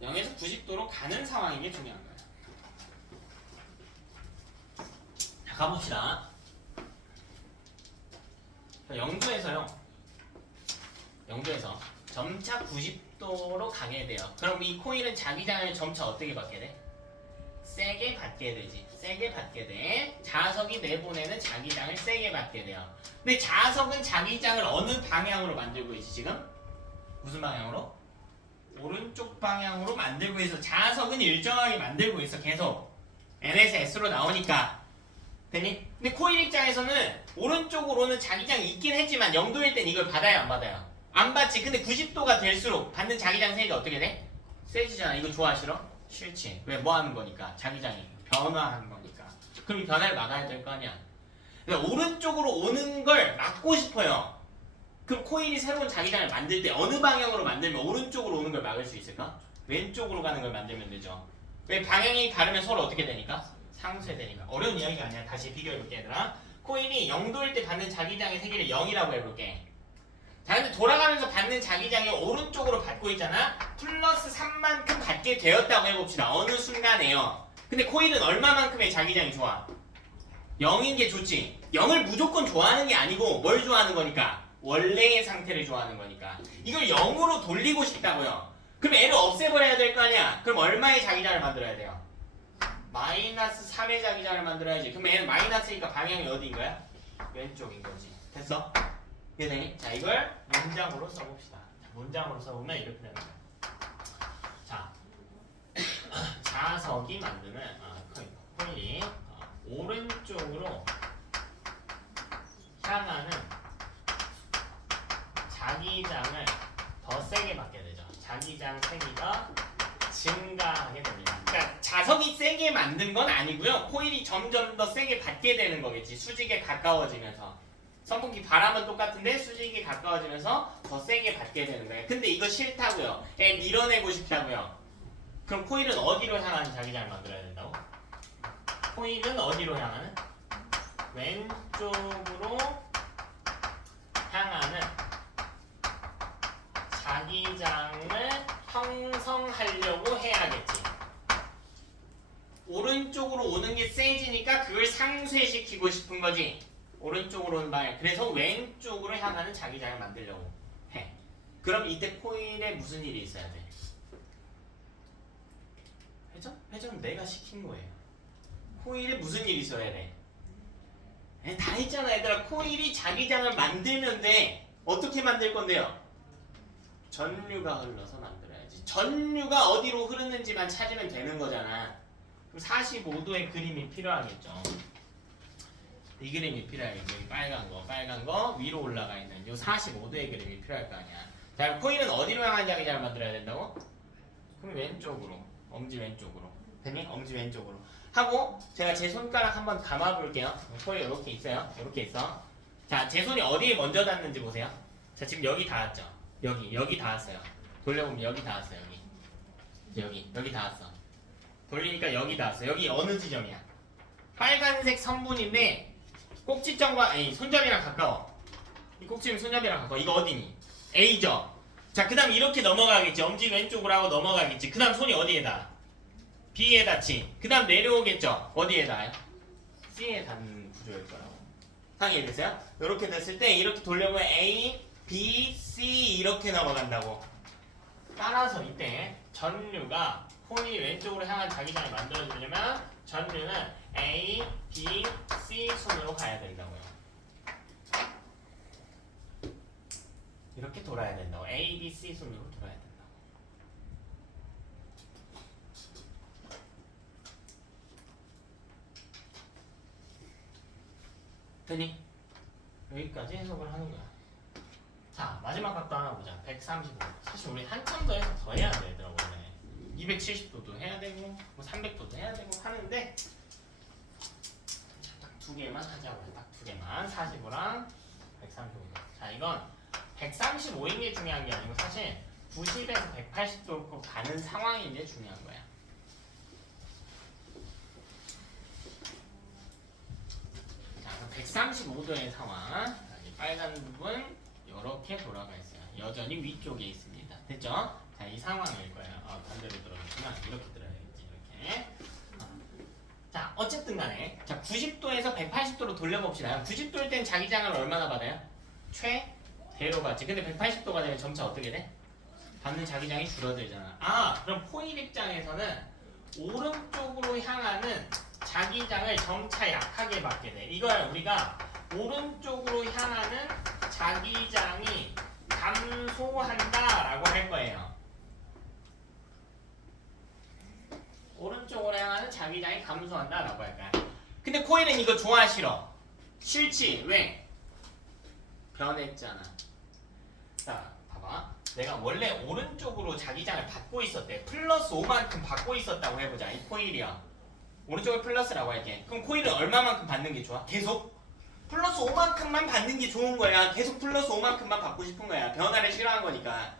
0에서 90도로 가는 상황인 게 중요한 거예요. 자, 가봅시다. 자, 영도에서 점차 90도로 가게 돼요. 그럼 이 코일은 자기장을 점차 어떻게 받게 돼? 세게 받게 되지. 세게 받게 돼. 자석이 내보내는 자기장을 세게 받게 돼요. 근데 자석은 자기장을 어느 방향으로 만들고 있지 지금? 무슨 방향으로? 오른쪽 방향으로 만들고 있어. 자석은 일정하게 만들고 있어. 계속 N에서 S로 나오니까. 되니? 근데 코일 입장에서는 오른쪽으로는 자기장이 있긴 했지만 0도일 땐 이걸 받아요 안 받아요? 안 받지. 근데 90도가 될수록 받는 자기장 세기가 어떻게 돼? 세지잖아. 이거 좋아 싫어? 싫지. 왜? 뭐 하는 거니까? 자기장이 변화하는 거니까. 그럼 이 변화를 막아야 될 거 아니야. 그러니까 오른쪽으로 오는 걸 막고 싶어요. 그럼 코일이 새로운 자기장을 만들 때 어느 방향으로 만들면 오른쪽으로 오는 걸 막을 수 있을까? 왼쪽으로 가는 걸 만들면 되죠. 왜? 방향이 다르면 서로 어떻게 되니까? 상쇄되니까. 어려운 이야기가 아니야. 다시 비교해볼게 얘들아. 코일이 0도일 때 받는 자기장의 세기를 0이라고 해볼게. 자, 근데 돌아가면서 받는 자기장이 오른쪽으로 받고 있잖아. 플러스 3만큼 받게 되었다고 해봅시다. 어느 순간에요. 근데 코일은 얼마만큼의 자기장이 좋아? 0인 게 좋지. 0을 무조건 좋아하는 게 아니고 뭘 좋아하는 거니까? 원래의 상태를 좋아하는 거니까. 이걸 0으로 돌리고 싶다고요. 그럼 얘를 없애버려야 될 거 아니야. 그럼 얼마의 자기장을 만들어야 돼요? 마이너스 3의 자기장을 만들어야지. 그럼 얘는 마이너스니까 방향이 어디인 거야? 왼쪽인 거지. 됐어? 이해되니? 자, 이걸 문장으로 써봅시다. 자, 문장으로 써보면 이렇게 되는 거야. 자, 자석이 만드는 코일이 오른쪽으로 향하는 자기장을 더 세게 받게 되죠. 자기장 세기가 증가하게 됩니다. 그러니까 자석이 세게 만든 건 아니고요. 코일이 점점 더 세게 받게 되는 거겠지. 수직에 가까워지면서. 선풍기 바람은 똑같은데 수직에 가까워지면서 더 세게 받게 되는 거예요. 근데 이거 싫다고요. 밀어내고 싶다고요. 그럼 코일은 어디로 향하는 자기장을 만들어야 된다고? 코일은 어디로 향하는? 왼쪽으로 향하는 자기장을 형성하려고 해야겠지. 오른쪽으로 오는 게 세지니까 그걸 상쇄시키고 싶은 거지. 오른쪽으로 오는 방향. 그래서 왼쪽으로 향하는 자기장을 만들려고 해. 그럼 이때 코일에 무슨 일이 있어야 돼? 회전? 회전은 내가 시킨 거예요. 코일에 무슨 일이 있어야 돼? 다 했잖아 얘들아. 코일이 자기장을 만들면 돼. 어떻게 만들 건데요? 전류가 흘러서 만들어야지. 전류가 어디로 흐르는지만 찾으면 되는 거잖아. 그럼 45도의 그림이 필요하겠죠. 이 그림이 필요하겠죠. 빨간 거 위로 올라가 있는 이 45도의 그림이 필요할 거 아니야. 자, 그럼 코일은 어디로 향한 자기장을 만들어야 된다고? 그럼 왼쪽으로. 엄지 왼쪽으로. 됐니? 엄지 왼쪽으로. 하고 제가 제 손가락 한번 감아 볼게요. 코일 이렇게 있어요. 이렇게 있어. 자, 제 손이 어디에 먼저 닿는지 보세요. 자, 지금 여기 닿았죠. 여기 닿았어요. 돌려보면 여기 닿았어요. 여기 닿았어. 돌리니까 여기 닿았어. 여기 어느 지점이야? 빨간색 선분인데 꼭지점과 손잡이랑 가까워. 이 꼭지점 손잡이랑 가까워. 이거 어디니? A죠. 자, 그 다음 이렇게 넘어가겠지. 엄지 왼쪽으로 하고 넘어가겠지. 그 다음 손이 어디에 닿아? B에 닿지. 그 다음 내려오겠죠. 어디에 닿아요? C에 닿는 구조일 거라고. 상이 됐어요? 이렇게 됐을 때 이렇게 돌려보면 A, B, C 이렇게 넘어간다고. 따라서 이때 전류가 코일이 왼쪽으로 향한 자기장을 만들어주려면 전류는 A, B, C 순으로 가야 된다고요. 이렇게 돌아야 된다고. A, B, C 순으로 돌아야 된다고. 되니? 여기까지 해석을 하는 거야. 자, 마지막 각도 하나 보자. 135. 사실 우리 한참 더 해서 더 해야 돼, 얘들아, 원래. 270도도 해야 되고, 뭐 300도도 해야 되고 하는데, 딱 두 개만 하자고요. 딱 두 개만. 45랑 135도. 자, 이건 135인 게 중요한 게 아니고, 사실 90에서 180도 가는 상황인 게 중요한 거야. 자, 135도의 상황. 이 빨간 부분. 이렇게 돌아가 있어요. 여전히 위쪽에 있습니다. 됐죠? 자, 이 상황일 거예요. 반대로 들어가지만 이렇게 들어야겠지. 이렇게. 자, 어쨌든 간에 자, 90도에서 180도로 돌려봅시다. 90도일 땐 자기장을 얼마나 받아요? 최대로 받지. 근데 180도가 되면 점차 어떻게 돼? 받는 자기장이 줄어들잖아. 그럼 코일 입장에서는 오른쪽으로 향하는 자기장을 점차 약하게 받게 돼. 이걸 우리가 오른쪽으로 향하는 자기장이 감소한다라고 할 거예요. 오른쪽으로 향하는 자기장이 감소한다라고 할 거야. 근데 코일은 이거 좋아 싫어? 싫지. 왜? 변했잖아. 자, 봐봐. 내가 원래 오른쪽으로 자기장을 받고 있었대. 플러스 5만큼 받고 있었다고 해보자. 이 코일이야. 오른쪽을 플러스라고 할게. 그럼 코일은 얼마만큼 받는 게 좋아? 계속? 플러스 5만큼만 받는 게 좋은 거야. 계속 플러스 5만큼만 받고 싶은 거야. 변화를 싫어한 거니까.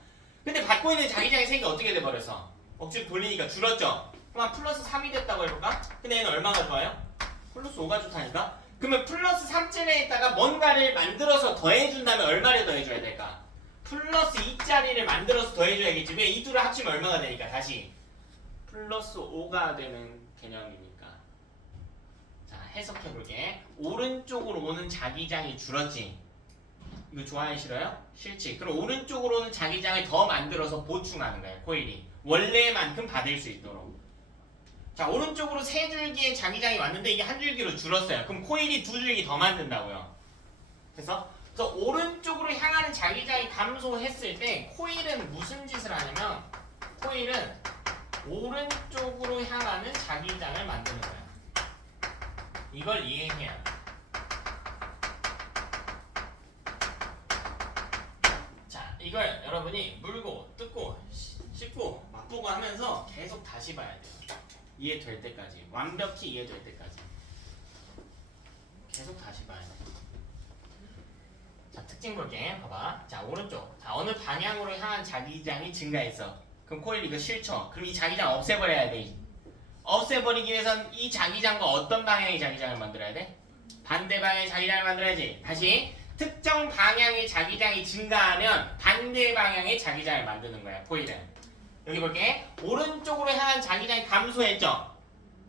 근데 받고 있는 자기장의 색이 어떻게 돼버렸어? 억지로 돌리니까 줄었죠? 그럼 플러스 3이 됐다고 해볼까? 근데 얘는 얼마가 좋아요? 플러스 5가 좋다니까? 그러면 플러스 3쯤에 있다가 뭔가를 만들어서 더해준다면 얼마를 더해줘야 될까? 플러스 2짜리를 만들어서 더해줘야겠지. 왜 이 둘을 합치면 얼마가 되니까? 다시 플러스 5가 되는 개념이니까. 자, 해석해볼게. 오른쪽으로 오는 자기장이 줄었지. 이거 좋아요 싫어요? 싫지. 그럼 오른쪽으로 오는 자기장을 더 만들어서 보충하는 거야. 코일이 원래만큼 받을 수 있도록. 자, 오른쪽으로 세 줄기의 자기장이 왔는데 이게 한 줄기로 줄었어요. 그럼 코일이 두 줄기 더 만든다고요. 그래서 그래서 오른쪽으로 향하는 자기장이 감소했을 때 코일은 무슨 짓을 하냐면 코일은 오른쪽으로 향하는 자기장을 만드는 거야. 이걸 이해해야 돼. 자, 이걸 여러분이 물고 뜯고 씹고 맛보고 하면서 계속 다시 봐야 돼요. 이해될 때까지. 완벽히 이해될 때까지. 계속 다시 봐야 돼. 자, 특징 볼게. 봐봐. 자, 오른쪽. 자, 어느 방향으로 향한 자기장이 증가했어. 그럼 코일 이거 싫죠? 그럼 이 자기장 없애버려야 돼. 없애버리기 위해선 이 자기장과 어떤 방향의 자기장을 만들어야 돼? 반대 방향의 자기장을 만들어야지. 다시. 특정 방향의 자기장이 증가하면 반대 방향의 자기장을 만드는 거야. 코일은. 여기 볼게. 오른쪽으로 향한 자기장이 감소했죠?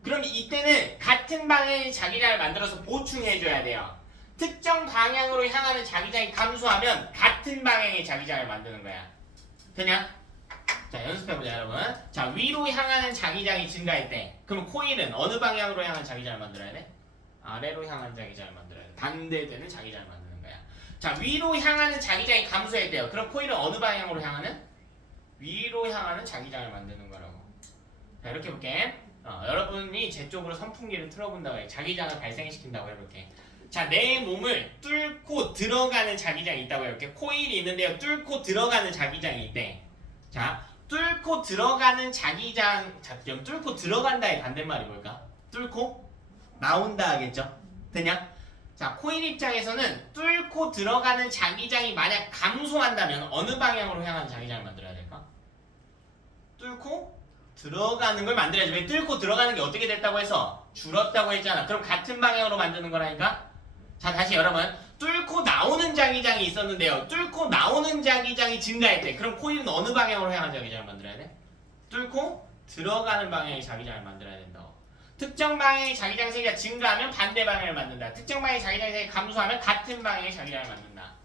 그럼 이때는 같은 방향의 자기장을 만들어서 보충해줘야 돼요. 특정 방향으로 향하는 자기장이 감소하면 같은 방향의 자기장을 만드는 거야. 되냐? 자, 연습해보자 여러분. 자, 위로 향하는 자기장이 증가했대. 그럼 코일은 어느 방향으로 향하는 자기장을 만들어야 돼? 아래로 향하는 자기장을 만들어야 돼. 반대되는 자기장을 만드는 거야. 자, 위로 향하는 자기장이 감소했대요. 그럼 코일은 어느 방향으로 향하는? 위로 향하는 자기장을 만드는 거라고. 자, 이렇게 볼게. 여러분이 제 쪽으로 선풍기를 틀어본다고 해. 자기장을 발생시킨다고 해볼게. 자, 내 몸을 뚫고 들어가는 자기장이 있다고 해볼게. 코일이 있는데요. 뚫고 들어가는 자기장이 있대. 자, 뚫고 들어가는 자기장. 자, 그럼 뚫고 들어간다의 반대말이 뭘까? 뚫고 나온다 하겠죠? 되냐? 자, 코일 입장에서는 뚫고 들어가는 자기장이 만약 감소한다면 어느 방향으로 향하는 자기장을 만들어야 될까? 뚫고 들어가는 걸 만들어야지. 왜 뚫고 들어가는 게 어떻게 됐다고 해서 줄었다고 했잖아. 그럼 같은 방향으로 만드는 거라니까? 자, 다시 여러분. 뚫고 나오는 자기장이 있었는데요. 뚫고 나오는 자기장이 증가했대. 그럼 코일은 어느 방향으로 향한 자기장을 만들어야 돼? 뚫고 들어가는 방향의 자기장을 만들어야 된다고. 특정 방향의 자기장 세기가 증가하면 반대 방향을 만든다. 특정 방향의 자기장 세기가 감소하면 같은 방향의 자기장을 만든다.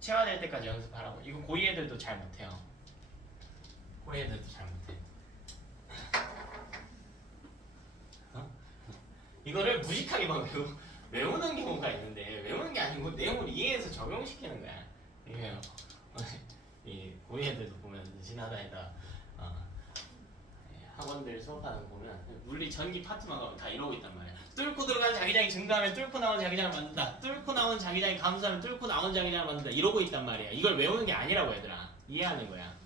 체화될 때까지 연습하라고. 이거 고2 애들도 잘 못해요. 고2 애들도 잘 못해. 이거를 무식하게 막 외우는 경우가 있는데 외우는 게 아니고 내용을 이해해서 적용시키는 거야. 이게 이 고2 애들도 보면 지나다니다 학원들 수업하는 거 보면 물리 전기 파트만 가면 다 이러고 있단 말이야. 뚫고 들어가는 자기장이 증가하면 뚫고 나오는 자기장을 만든다. 뚫고 나오는 자기장이 감소하면 뚫고 나오는 자기장을 만든다. 이러고 있단 말이야. 이걸 외우는 게 아니라고 얘들아. 이해하는 거야.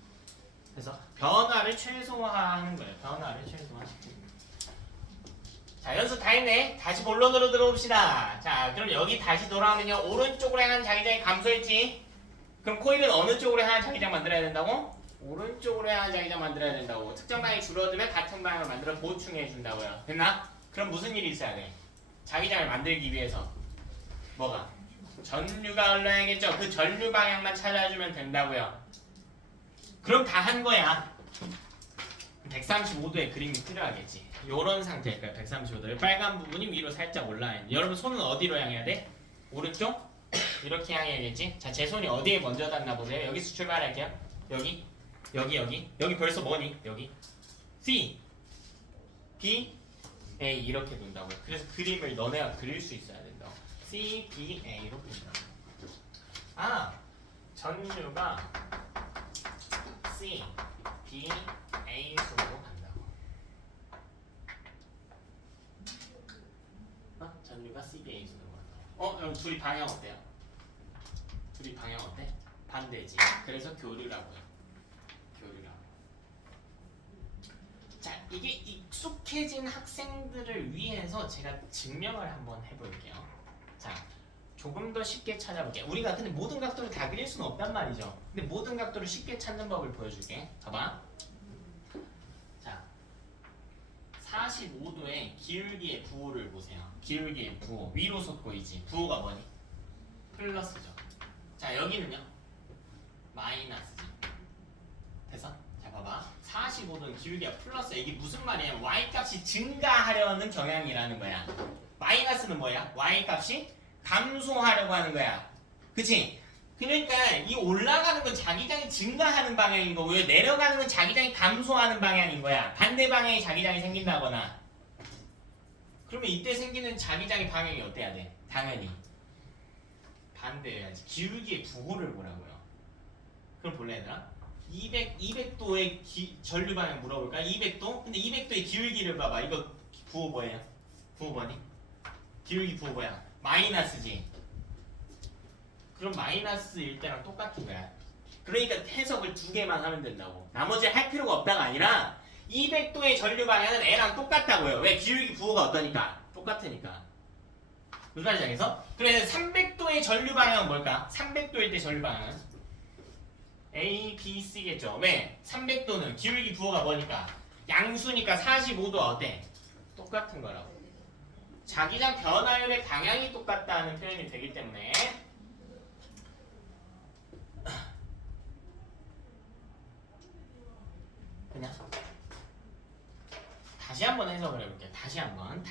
그래서 변화를 최소화하는 거예요. 변화를 최소화시키는 거예요. 자, 연습 다 했네. 다시 본론으로 들어봅시다. 자, 그럼 여기 다시 돌아오면요. 오른쪽으로 향하는 자기장이 감소했지. 그럼 코일은 어느 쪽으로 향하는 자기장 만들어야 된다고? 오른쪽으로 향하는 자기장 만들어야 된다고. 특정 방향이 줄어들면 같은 방향을 만들어 보충해 준다고요. 됐나? 그럼 무슨 일이 있어야 돼? 자기장을 만들기 위해서 뭐가? 전류가 흘러야겠죠. 그 전류 방향만 찾아주면 된다고요. 그럼 다 한 거야. 135도의 그림이 필요하겠지. 요런 상태일 거야. 135도의 빨간 부분이 위로 살짝 올라야 돼. 여러분 손은 어디로 향해야 돼? 오른쪽? 이렇게 향해야겠지. 자, 제 손이 어디에 먼저 닿나 보세요. 여기서 출발할게요. 여기 벌써 뭐니? 여기 C, B, A 이렇게 돈다고요. 그래서 그림을 너네가 그릴 수 있어야 된다. C, B, A로 그린다. 아, 전류가 C, B, A 순으로 간다고. 전류가 C, B, A 순으로 간다고. 그럼 둘이 방향 어때요? 둘이 방향 어때? 반대지. 그래서 교류라고요. 자, 이게 익숙해진 학생들을 위해서 제가 증명을 한번 해볼게요. 자, 조금 더 쉽게 찾아볼게요. 우리가 근데 모든 각도를 다 그릴 수는 없단 말이죠. 근데 모든 각도를 쉽게 찾는 법을 보여줄게. 봐봐. 자, 45도의 기울기의 부호를 보세요. 기울기의 부호. 위로 솟고이지. 부호가 뭐니? 플러스죠. 자, 여기는요? 마이너스지. 됐어? 자, 봐봐. 45도는 기울기가 플러스. 이게 무슨 말이야? y값이 증가하려는 경향이라는 거야. 마이너스는 뭐야? y값이 감소하려고 하는 거야. 그치? 그러니까 이 올라가는 건 자기장이 증가하는 방향인 거고요. 내려가는 건 자기장이 감소하는 방향인 거야. 반대 방향의 자기장이 생긴다거나. 그러면 이때 생기는 자기장의 방향이 어때야 돼? 당연히 반대해야지. 기울기의 부호를 보라고요. 그럼 볼래 얘들아? 200도의 전류 방향 물어볼까? 200도? 근데 200도의 기울기를 봐봐. 이거 부호 뭐예요? 부호 뭐니? 기울기 부호 뭐야? 마이너스지. 그럼 마이너스일 때랑 똑같은 거야. 그러니까 해석을 두 개만 하면 된다고. 나머지 할 필요가 없다가 아니라 200도의 전류 방향은 N랑 똑같다고요. 왜? 기울기 부호가 어떠니까? 똑같으니까. 무슨 말인지 알겠어? 그래서 300도의 전류 방향은 뭘까? 300도일 때 전류 방향은 A, B, C겠죠. 왜? 300도는 기울기 부호가 뭐니까? 양수니까 45도가 어때? 똑같은 거라고. 자기장 변화율의 방향이 똑같다는 표현이 되기 때문에 그냥 다시 한번 해석을 해볼게요. 다시 한번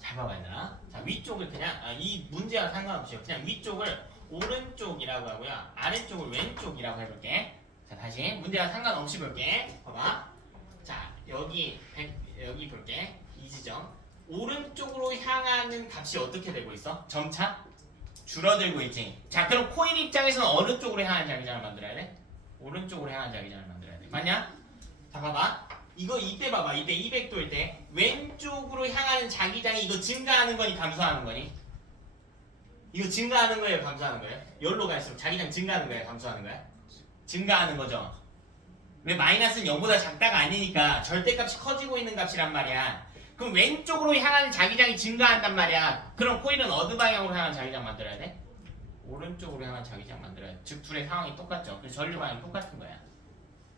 잘 봐봐야 되나? 자, 위쪽을 그냥 이 문제와 상관없이 그냥 위쪽을 오른쪽이라고 하고요, 아래쪽을 왼쪽이라고 해볼게. 자, 다시 문제와 상관없이 볼게. 봐봐. 자, 여기 볼게. 이 지점 오른쪽으로 향하는 값이 어떻게 되고 있어? 점차 줄어들고 있지. 자, 그럼 코일 입장에서는 어느 쪽으로 향하는 자기장을 만들어야 돼? 오른쪽으로 향하는 자기장을 만들어야 돼. 맞냐? 자, 봐봐. 이거 이때 봐봐. 이때 200도일 때 왼쪽으로 향하는 자기장이 이거 증가하는 거니 감소하는 거니? 이거 증가하는 거예요, 감소하는 거예요? 여기로 갈수록 자기장 증가하는 거예요, 감소하는 거야? 증가하는 거죠. 왜? 마이너스는 0보다 작다가 아니니까 절대값이 커지고 있는 값이란 말이야. 그럼 왼쪽으로 향하는 자기장이 증가한단 말이야. 그럼 코일은 어느 방향으로 향하는 자기장 만들어야 돼? 오른쪽으로 향하는 자기장 만들어야 돼. 즉 둘의 상황이 똑같죠. 그래서 전류 방향이 똑같은 거야.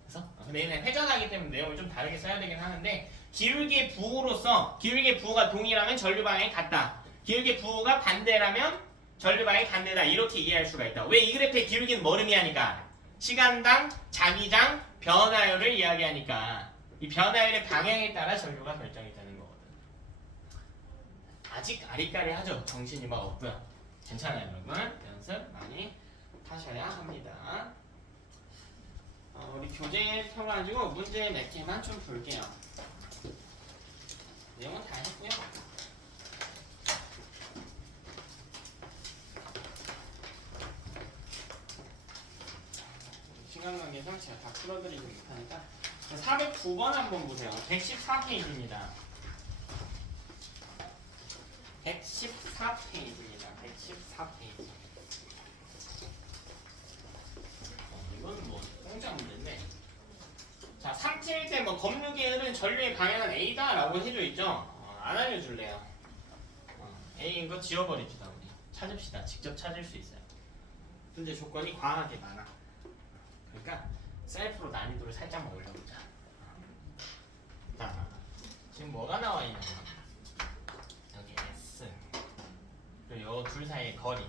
그래서 근데 얘는 회전하기 때문에 내용을 좀 다르게 써야 되긴 하는데, 기울기의 부호로서 기울기의 부호가 동일하면 전류 방향이 같다. 기울기의 부호가 반대라면 전류 방향이 반대다. 이렇게 이해할 수가 있다. 왜? 이 그래프의 기울기는 뭘 의미하니까? 시간당 자기장 변화율을 이야기하니까 이 변화율의 방향에 따라 전류가 결정이 되는 거거든. 아직 아리까리하죠? 정신이 막 없고요. 괜찮아요, 여러분. 연습 많이 하셔야 합니다. 우리 교재 펴가지고 문제 몇 개만 좀 볼게요. 내용은 다 했고요. 시간 관계상 제가 다 풀어드리지 못하니까 409번 한번 보세요. 114페이지입니다. 114페이지입니다. 114페이지. 이건 뭐 공짜 문제인데. 자, 3칠 때 뭐 검류계 흐른 전류의 방향은 A다 라고 해줘 있죠? 안 알려줄래요. A인 거 지워버립시다. 우리 찾읍시다. 직접 찾을 수 있어요. 문제 조건이 과하게 많아. 그러니까 셀프로 난이도를 살짝만 올려보자. 자, 지금 뭐가 나와 있냐면 여기 S 그리고 요 둘 사이의 거리.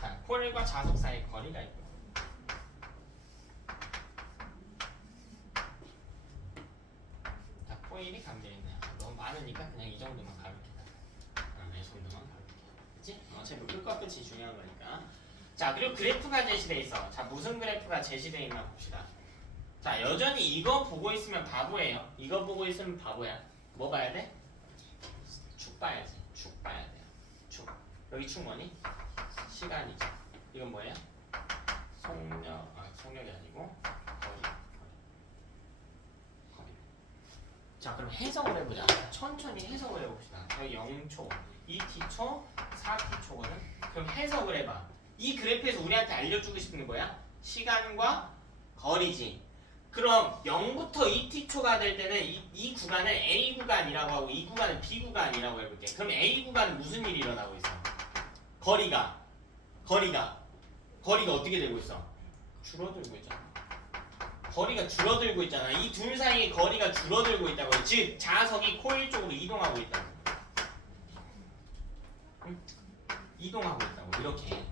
자, 코일과 자석 사이의 거리가 있고, 자, 코일이 감겨있네요. 너무 많으니까 그냥 이 정도만 가볼게요. 이 정도만 가볼게요. 그치? 어차피 끝과 끝이 중요한 거니까. 자, 그리고 그래프가 제시돼 있어. 자, 무슨 그래프가 제시돼 있나 봅시다. 자, 여전히 이거 보고 있으면 바보예요. 이거 보고 있으면 바보야. 뭐 봐야 돼? 축 봐야지. 축 봐야 돼요. 축. 여기 축 뭐니? 시간이죠. 이건 뭐예요? 속력이 아니고 거리. 자, 그럼 해석을 해보자. 천천히 해석을 해봅시다. 여기 0초, 2t초, 4t초거든. 그럼 해석을 해봐. 이 그래프에서 우리한테 알려주고 싶은 게 뭐야? 시간과 거리지. 그럼 0부터 2t초가 될 때는 이 구간을 A 구간이라고 하고 이 구간을 B 구간이라고 해볼게. 그럼 A 구간은 무슨 일이 일어나고 있어? 거리가 어떻게 되고 있어? 줄어들고 있잖아. 거리가 줄어들고 있잖아. 이 둘 사이의 거리가 줄어들고 있다고. 즉 자석이 코일 쪽으로 이동하고 있다고. 이동하고 있다고. 이렇게.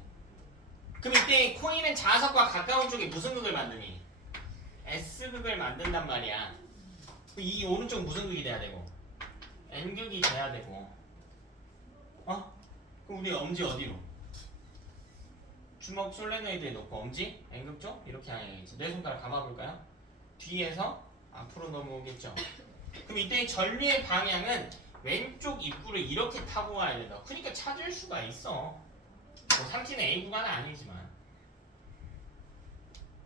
그럼 이때 코일은 자석과 가까운 쪽에 무슨 극을 만드니? S극을 만든단 말이야. 이 오른쪽 무슨 극이 돼야 되고? N극이 돼야 되고. 그럼 우리 엄지 어디로? 주먹 솔레노이드에 놓고 엄지 N극 쪽 이렇게 향해야겠지. 내 손가락 감아볼까요? 뒤에서 앞으로 넘어오겠죠. 그럼 이때 전류의 방향은 왼쪽 입구를 이렇게 타고 가야 된다. 그러니까 찾을 수가 있어. 뭐 3t는 A 구간은 아니지만.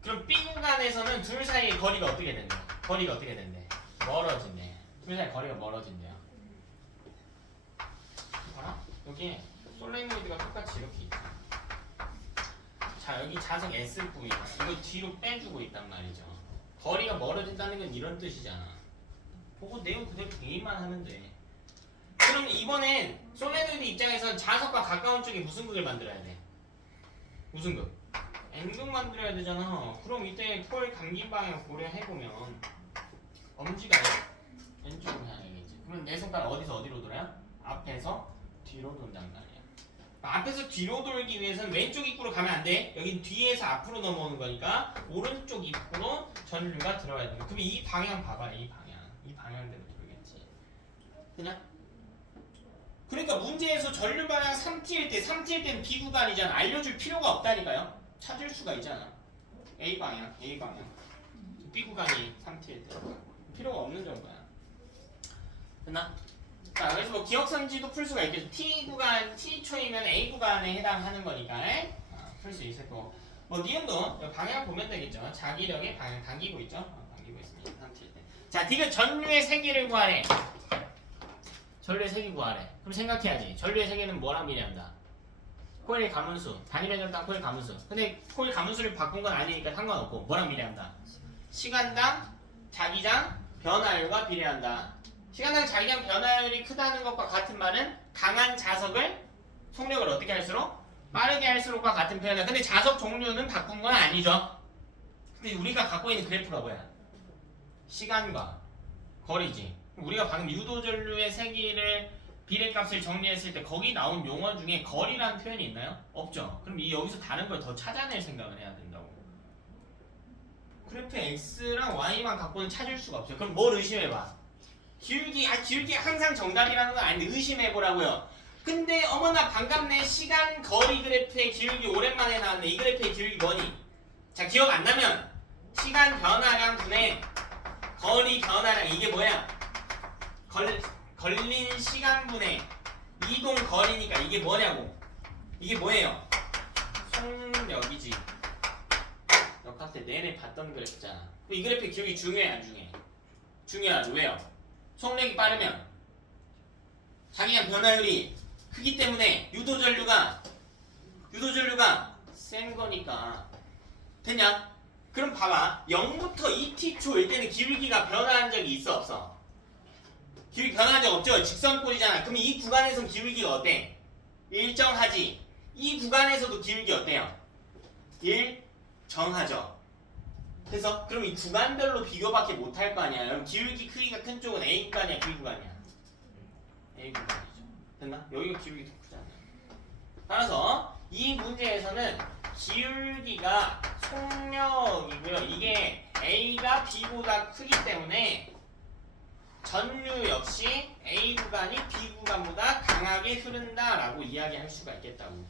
그럼 B 구간에서는 둘 사이의 거리가 어떻게 된대? 거리가 어떻게 된대? 멀어진대. 둘 사이 거리가 멀어진대요. 봐라. 여기 솔레노이드가 똑같이 이렇게 있죠. 자, 여기 자석 SV 이거 뒤로 빼주고 있단 말이죠. 거리가 멀어진다는 건 이런 뜻이잖아. 보고 내용 그대로 A만 하면 돼. 그럼 이번엔 솔레노이드 입장에서는 자석과 가까운 쪽에 무슨 극을 만들어야 돼? 무슨 극? N극 만들어야 되잖아. 그럼 이때 코일 감긴 방향 고려해보면 엄지가 왼쪽으로 향해야겠지. 그럼 내 손가락 어디서 어디로 돌아요? 앞에서 뒤로 돈단 말이야. 앞에서 뒤로 돌기 위해서는 왼쪽 입구로 가면 안 돼. 여긴 뒤에서 앞으로 넘어오는 거니까 오른쪽 입구로 전류가 들어가야 돼. 그럼 이 방향 봐봐. 이 방향대로 돌겠지. 그냥? 그러니까 문제에서 전류 방향 3t일 때는 B 구간이잖아. 알려줄 필요가 없다니까요. 찾을 수가 있잖아. A 방향. B 구간이 3t일 때 필요가 없는 정도야. 됐나? 자, 그래서 뭐 기억선지도 풀 수가 있겠죠. T 구간, T초이면 A 구간에 해당하는 거니까 풀 수 있을 거고. 뭐 니은도 방향 보면 되겠죠. 자기력의 방향 당기고 있죠. 당기고 있습니다. 3t일 때. 자, 디귿 전류의 세기를 구하래. 전류의 세기 구하래. 그럼 생각해야지. 전류의 세기는 뭐랑 비례한다? 코일의 가문수. 단위변절당 코일 가문수. 근데 코일 가문수를 바꾼 건 아니니까 상관없고 뭐랑 비례한다? 시간당 자기장 변화율과 비례한다. 시간당 자기장 변화율이 크다는 것과 같은 말은 강한 자석을 속력을 어떻게 할수록? 빠르게 할수록과 같은 표현이야. 근데 자석 종류는 바꾼 건 아니죠. 근데 우리가 갖고 있는 그래프가 뭐야? 시간과 거리지. 우리가 방금 유도전류의 세기를 비례값을 정리했을 때 거기 나온 용어 중에 거리라는 표현이 있나요? 없죠. 그럼 이 여기서 다른 걸 더 찾아낼 생각을 해야 된다고. 그래프 X랑 Y만 갖고는 찾을 수가 없어요. 그럼 뭘 의심해봐? 기울기 항상 정답이라는 건 아닌데 의심해보라고요. 근데 어머나 반갑네. 시간 거리 그래프의 기울기 오랜만에 나왔네. 이 그래프의 기울기 뭐니? 자, 기억 안 나면 시간 변화량 분의 거리 변화량. 이게 뭐야? 걸린 시간분의 이동 거리니까 이게 뭐냐고. 이게 뭐예요? 속력이지. 역학 때 내내 봤던 그래프잖아. 이 그래프의 기억이 중요해 안 중요해? 중요하죠. 왜요? 속력이 빠르면 자기장 변화율이 크기 때문에 유도전류가 센 거니까. 됐냐? 그럼 봐봐. 0부터 2t초일 때는 기울기가 변화한 적이 있어 없어? 기울기 변화한 적 없죠? 직선꼴이잖아. 그럼 이 구간에서는 기울기가 어때? 일정하지. 이 구간에서도 기울기 어때요? 일정하죠. 그래서 그럼 이 구간별로 비교밖에 못할 거 아니야. 그럼 기울기 크기가 큰 쪽은 A 구간이야, B 구간이야? A 구간이죠. 됐나? 여기가 기울기 더 크잖아. 따라서 이 문제에서는 기울기가 속력이고요. 이게 A가 B보다 크기 때문에 전류 역시 A 구간이 B 구간보다 강하게 흐른다라고 이야기할 수가 있겠다고.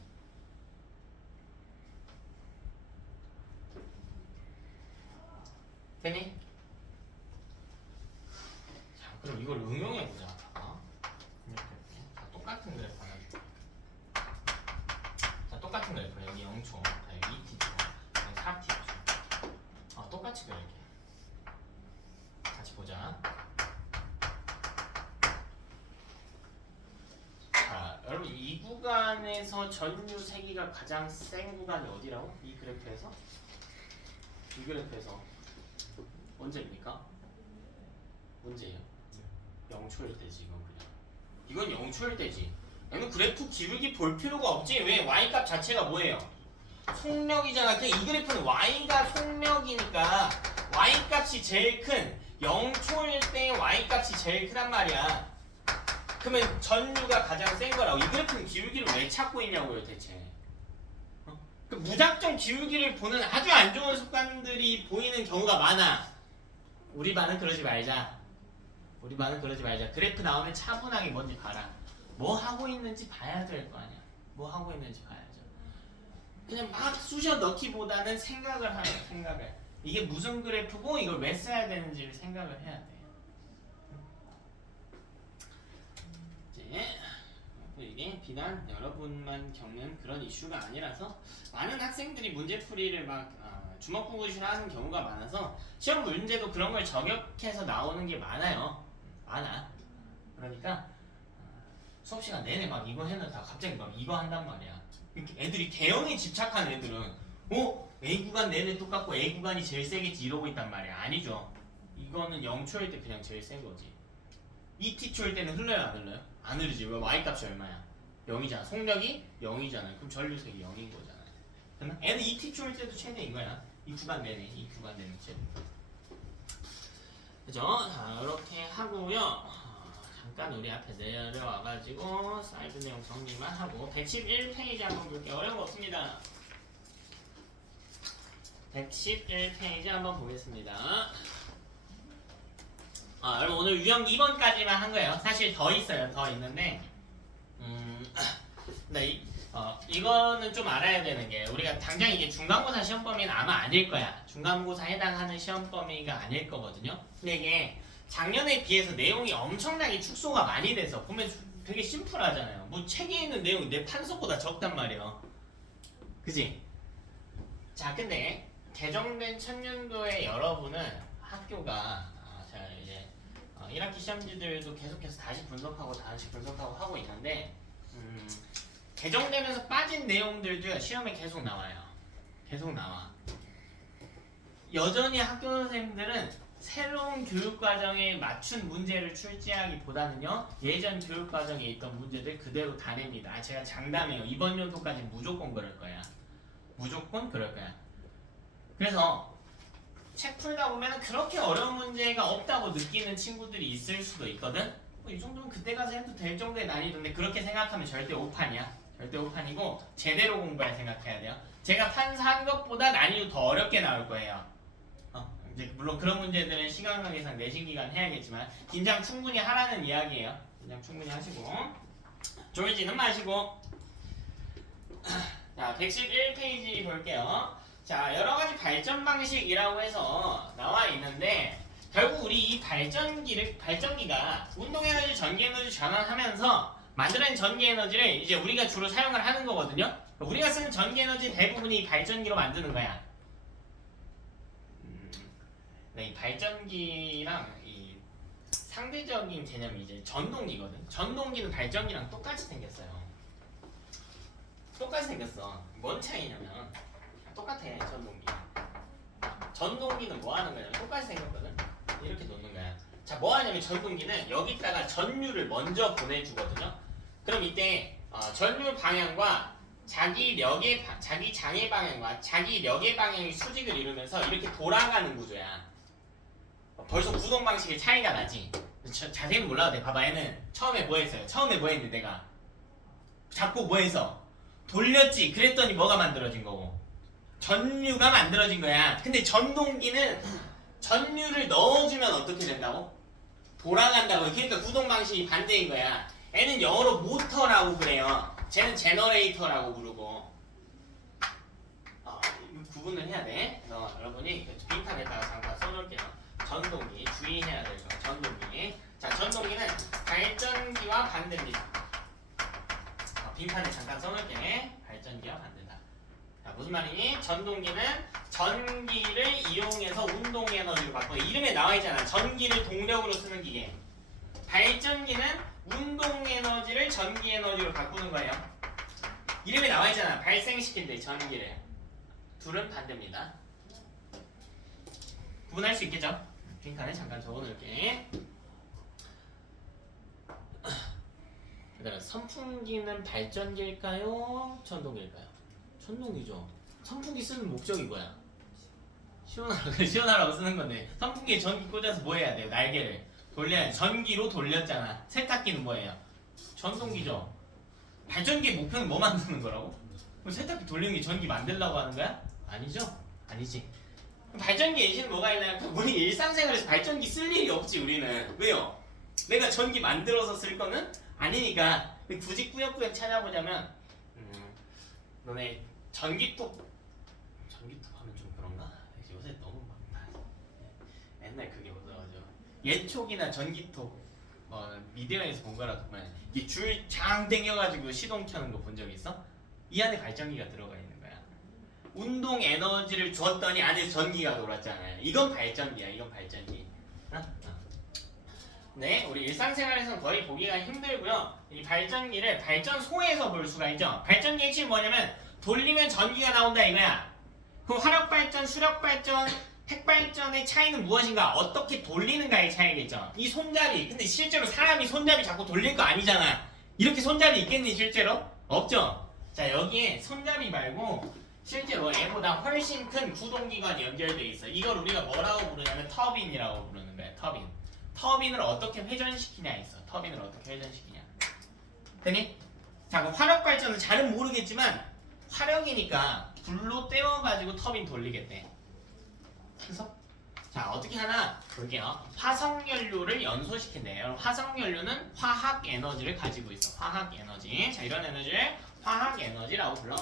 됐니? 자, 그럼 이걸 응용해보자. 자, 똑같은 그래프 하나 줄게. 자, 똑같은 그래프. 여기 0초, 자, 여기 2t초, 여기 4t초. 똑같이 그릴게. 같이 보자. 자, 여러분 이 구간에서 전류 세기가 가장 센 구간이 어디라고? 이 그래프에서? 이 그래프에서 언제입니까? 언제예요? 0초일 때지. 이건 0초일 때지. 이건 그래프 기울기 볼 필요가 없지. 왜? Y값 자체가 뭐예요? 속력이잖아. 그냥 이 그래프는 Y가 속력이니까 Y값이 제일 큰 0초일 때 Y값이 제일 크단 말이야. 그러면 전류가 가장 센 거라고. 이 그래프는 기울기를 왜 찾고 있냐고요 대체. 그 무작정 기울기를 보는 아주 안 좋은 습관들이 보이는 경우가 많아. 우리 반은 그러지 말자. 그래프 나오면 차분하게 뭔지 봐라. 뭐 하고 있는지 봐야 될 거 아니야. 뭐 하고 있는지 봐야죠. 그냥 막 쑤셔 넣기보다는 생각을 하라. 생각을. 이게 무슨 그래프고 이걸 왜 써야 되는지를 생각을 해야 돼. 이제 이게 비단 여러분만 겪는 그런 이슈가 아니라서 많은 학생들이 문제풀이를 막 주먹구구식으로 하는 경우가 많아서 시험 문제도 그런 걸 저격해서 나오는 게 많아요. 많아. 그러니까 수업 시간 내내 막 이거 해놓다 갑자기 막 이거 한단 말이야. 이렇게 애들이 대형에 집착한 애들은 A 구간 내내 똑같고 A 구간이 제일 세겠지 이러고 있단 말이야. 아니죠. 이거는 0초일 때 그냥 제일 센 거지. ET초일 때는 흘러요 안 흘러요? 안 흐르지. 왜 Y값이 얼마야? 0이잖아. 속력이 0이잖아. 그럼 전류색이 0인 거잖아. 그러나 애는 ET초일 때도 최대 이거야. 이 구간 내내 최대. 그죠? 자 이렇게 하고요. 잠깐 우리 앞에 내려와가지고 사이드 내용 정리만 하고 111페이지 한번 볼게요. 어려운 거 없습니다. 111페이지 한번 보겠습니다. 여러분 오늘 유형 2번까지만 한 거예요. 사실 더 있어요. 더 있는데 네, 이거는 좀 알아야 되는 게 우리가 당장 이게 중간고사 시험 범위는 아마 아닐 거야. 중간고사 해당하는 시험 범위가 아닐 거거든요. 근데 이게 작년에 비해서 내용이 엄청나게 축소가 많이 돼서 보면 되게 심플하잖아요. 뭐 책에 있는 내용이 내 판서보다 적단 말이에요. 그지? 자 근데 개정된 천년도에 여러분은 학교가 자 이제 1학기 시험지들도 계속해서 다시 분석하고 하고 있는데 개정되면서 빠진 내용들도 시험에 계속 나와요. 계속 나와. 여전히 학교 선생님들은 새로운 교육과정에 맞춘 문제를 출제하기보다는요 예전 교육과정에 있던 문제들 그대로 다 냅니다. 제가 장담해요. 이번 연도까지 무조건 그럴 거야. 무조건 그럴 거야. 그래서 책 풀다 보면 그렇게 어려운 문제가 없다고 느끼는 친구들이 있을 수도 있거든. 이 정도면 그때 가서 해도 될 정도의 난이도인데 그렇게 생각하면 절대 오판이야. 절대 오판이고 제대로 공부할 생각해야 돼요. 제가 판사한 것보다 난이도 더 어렵게 나올 거예요. 이제 물론 그런 문제들은 시간 관계상 내신 기간 해야겠지만 긴장 충분히 하라는 이야기예요. 긴장 충분히 하시고 졸지는 마시고 자 111페이지 볼게요. 자 여러가지 발전 방식이라고 해서 나와 있는데 결국 우리 이 발전기가 운동에너지, 전기에너지 전환하면서 만들어낸 전기에너지를 이제 우리가 주로 사용을 하는 거거든요. 우리가 쓰는 전기에너지 대부분이 이 발전기로 만드는 거야. 네, 이 발전기랑 이 상대적인 개념이 이제 전동기거든. 전동기는 발전기랑 똑같이 생겼어요. 똑같이 생겼어. 뭔 차이냐면 똑같아. 전동기는 뭐 하는 거냐면 똑같이 생겼거든. 이렇게 놓는 거야. 자, 뭐 하냐면 전동기는 여기다가 전류를 먼저 보내주거든요. 그럼 이때 전류 방향과 자기 장의 방향과 자기 력의 방향이 수직을 이루면서 이렇게 돌아가는 구조야. 벌써 구동 방식의 차이가 나지. 자세히는 몰라도 돼. 봐봐, 얘는 처음에 뭐 했어요? 처음에 뭐 했는데 내가 자꾸 뭐 해서 돌렸지. 그랬더니 뭐가 만들어진 거고 전류가 만들어진 거야. 근데 전동기는 전류를 넣어주면 어떻게 된다고? 돌아간다고. 그러니까 구동 방식이 반대인 거야. 얘는 영어로 모터라고 그래요. 쟤는 제너레이터라고 부르고. 구분을 해야 돼. 그래서 여러분이 빈칸에다가 잠깐 써놓을게요. 전동기 주의해야 될 거. 전동기. 자, 전동기는 발전기와 반대입니다. 빈칸에 잠깐 써놓을게. 발전기와 반대다. 자, 무슨 말이니? 전동기는 전기를 이용해서 운동 에너지로 바꿔. 이름에 나와 있잖아. 전기를 동력으로 쓰는 기계. 발전기는 운동 에너지를 전기 에너지로 바꾸는 거예요. 이름에 나와 있잖아. 발생시킨대 전기를. 둘은 반대입니다. 구분할 수 있겠죠? 빈칸에 잠깐 적어놓을게. 그다음에 선풍기는 발전기일까요? 전동기일까요? 전동기죠. 선풍기 쓰는 목적이 뭐야? 시원하라고 쓰는 건데 선풍기에 전기 꽂아서 뭐 해야 돼요? 날개를 돌려야 돼. 전기로 돌렸잖아. 세탁기는 뭐예요? 전동기죠. 발전기의 목표는 뭐 만드는 거라고? 그럼 세탁기 돌리는 게 전기 만들려고 하는 거야? 아니죠? 아니지. 발전기 예시는 뭐가 있나요? 우리 일상생활에서 발전기 쓸 일이 없지 우리는. 왜요? 내가 전기 만들어서 쓸 거는 아니니까. 굳이 꾸역꾸역 찾아보자면 너네 전기톱 하면 좀 그런가? 요새 너무 막 맨날 그게 뭐더라고요. 예촉이나 전기톱 미디어에서 본 거라도 보면 이 줄 장 당겨가지고 시동 켜는 거 본 적 있어? 이 안에 발전기가 들어가 있는 거야. 운동 에너지를 줬더니 안에서 전기가 돌았잖아요. 이건 발전기야. 이건 발전기. 네, 우리 일상생활에서는 거의 보기가 힘들고요. 이 발전기를 발전소에서 볼 수가 있죠. 발전기 핵심이 뭐냐면 돌리면 전기가 나온다 이거야. 그럼 화력발전, 수력발전, 핵발전의 차이는 무엇인가? 어떻게 돌리는가의 차이겠죠. 이 손잡이, 근데 실제로 사람이 손잡이 자꾸 돌릴 거 아니잖아. 이렇게 손잡이 있겠니 실제로? 없죠. 자, 여기에 손잡이 말고 실제로 얘보다 훨씬 큰 구동기관이 연결돼 있어. 이걸 우리가 뭐라고 부르냐면 터빈이라고 부르는 거야. 터빈. 터빈을 어떻게 회전시키냐 있어. 터빈을 어떻게 회전시키냐. 되니? 자, 그럼 화력발전은 잘은 모르겠지만 화력이니까 불로 때워가지고 터빈 돌리겠대. 그래서 자, 어떻게 하나 볼게요. 화석연료를 연소시킨대요. 화석연료는 화학 에너지를 가지고 있어. 화학 에너지. 자, 이런 에너지를 화학 에너지라고 불러.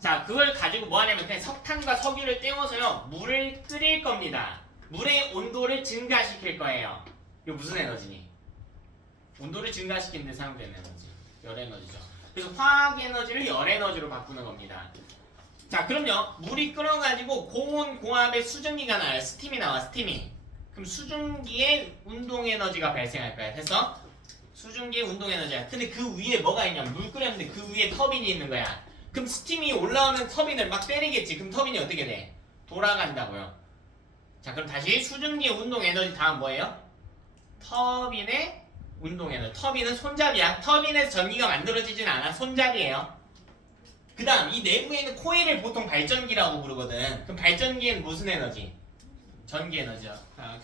자, 그걸 가지고 뭐 하냐면 그냥 석탄과 석유를 떼워서요 물을 끓일 겁니다. 물의 온도를 증가시킬 거예요. 이거 무슨 에너지니? 온도를 증가시키는 데 사용되는 에너지. 열 에너지죠. 그래서 화학 에너지를 열 에너지로 바꾸는 겁니다. 자, 그럼요. 물이 끓어가지고 고온 고압의 수증기가 나와요. 스팀이 나와. 스팀이. 그럼 수증기의 운동 에너지가 발생할 거야. 됐어? 수증기의 운동 에너지야. 근데 그 위에 뭐가 있냐면 물 끓였는데 그 위에 터빈이 있는 거야. 그럼 스팀이 올라오는 터빈을 막 때리겠지. 그럼 터빈이 어떻게 돼? 돌아간다고요. 자, 그럼 다시 수증기의 운동 에너지 다음 뭐예요? 터빈의 운동 에너지. 터빈은 손잡이야. 터빈에서 전기가 만들어지진 않아. 손잡이에요. 그 다음 이 내부에 있는 코일을 보통 발전기라고 부르거든. 그럼 발전기에는 무슨 에너지? 전기 에너지죠.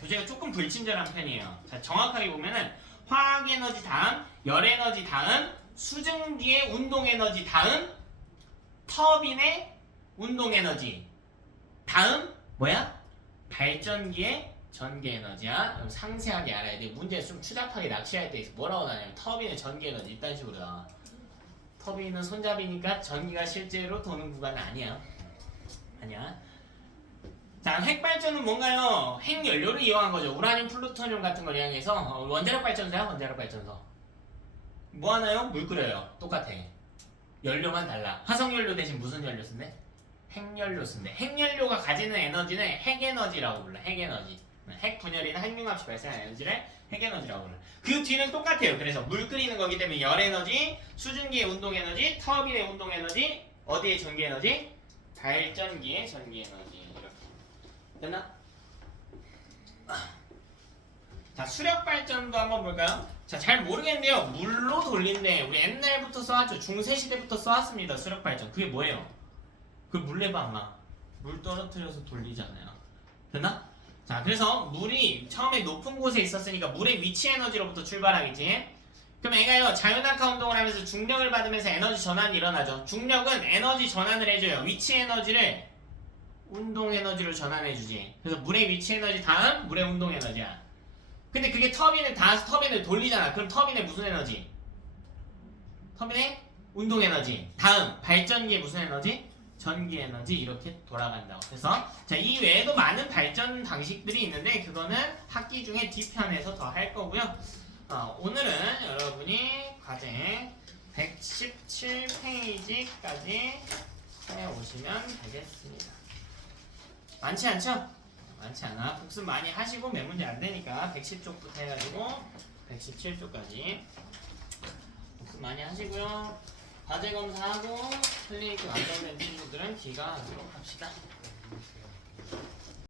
교재가 조금 불친절한 편이에요. 자, 정확하게 보면은 화학 에너지 다음, 열 에너지 다음, 수증기의 운동 에너지 다음, 터빈의 운동 에너지 다음 뭐야? 발전기의 전기 에너지야. 그럼 상세하게 알아야 돼. 문제 좀 추잡하게 낚시할 때 뭐라고 나냐면 터빈의 전기 에너지 이딴 식으로 나와. 터빈은 손잡이니까 전기가 실제로 도는 구간은 아니야. 아니야. 자, 핵발전은 뭔가요? 핵연료를 이용한 거죠. 우라늄, 플루토늄 같은 걸 이용해서 원자력 발전소야. 원자력 발전소. 뭐 하나요? 물 끓여요. 똑같아. 연료만 달라. 화석연료 대신 무슨 연료 쓴대? 핵연료 쓴대. 핵연료가 가지는 에너지는 핵에너지라고 불러. 핵에너지. 핵 분열이나 핵융합시 발생하는 에너지를 핵에너지라고 불러. 그 뒤는 똑같아요. 그래서 물 끓이는 거기 때문에 열에너지, 수증기의 운동에너지, 터빈의 운동에너지, 어디의 전기에너지? 발전기의 전기에너지. 이렇게. 됐나? 자, 수력발전도 한번 볼까요? 자, 잘 모르겠는데요. 물로 돌린대. 우리 옛날부터 써왔죠. 중세시대부터 써왔습니다. 수력발전. 그게 뭐예요? 그 물레방아. 물 떨어뜨려서 돌리잖아요. 됐나? 자, 그래서 물이 처음에 높은 곳에 있었으니까 물의 위치 에너지로부터 출발하겠지. 그럼 얘가요 자유낙하 운동을 하면서 중력을 받으면서 에너지 전환이 일어나죠. 중력은 에너지 전환을 해줘요. 위치 에너지를 운동 에너지로 전환해주지. 그래서 물의 위치 에너지 다음 물의 운동 에너지야. 근데 그게 터빈을 닿아서 터빈을 돌리잖아. 그럼 터빈의 무슨 에너지? 터빈의 운동 에너지. 다음 발전기의 무슨 에너지? 전기 에너지. 이렇게 돌아간다고. 그래서 자, 이 외에도 많은 발전 방식들이 있는데 그거는 학기 중에 뒤편에서 더 할 거고요. 오늘은 여러분이 과제 117페이지까지 해오시면 되겠습니다. 많지 않죠? 많지 않아. 복습 많이 하시고 몇 문제 안 되니까 110쪽부터 해가지고 117쪽까지 복습 많이 하시고요. 과제 검사하고 클리닉 완성된 친구들은 귀가하도록 합시다.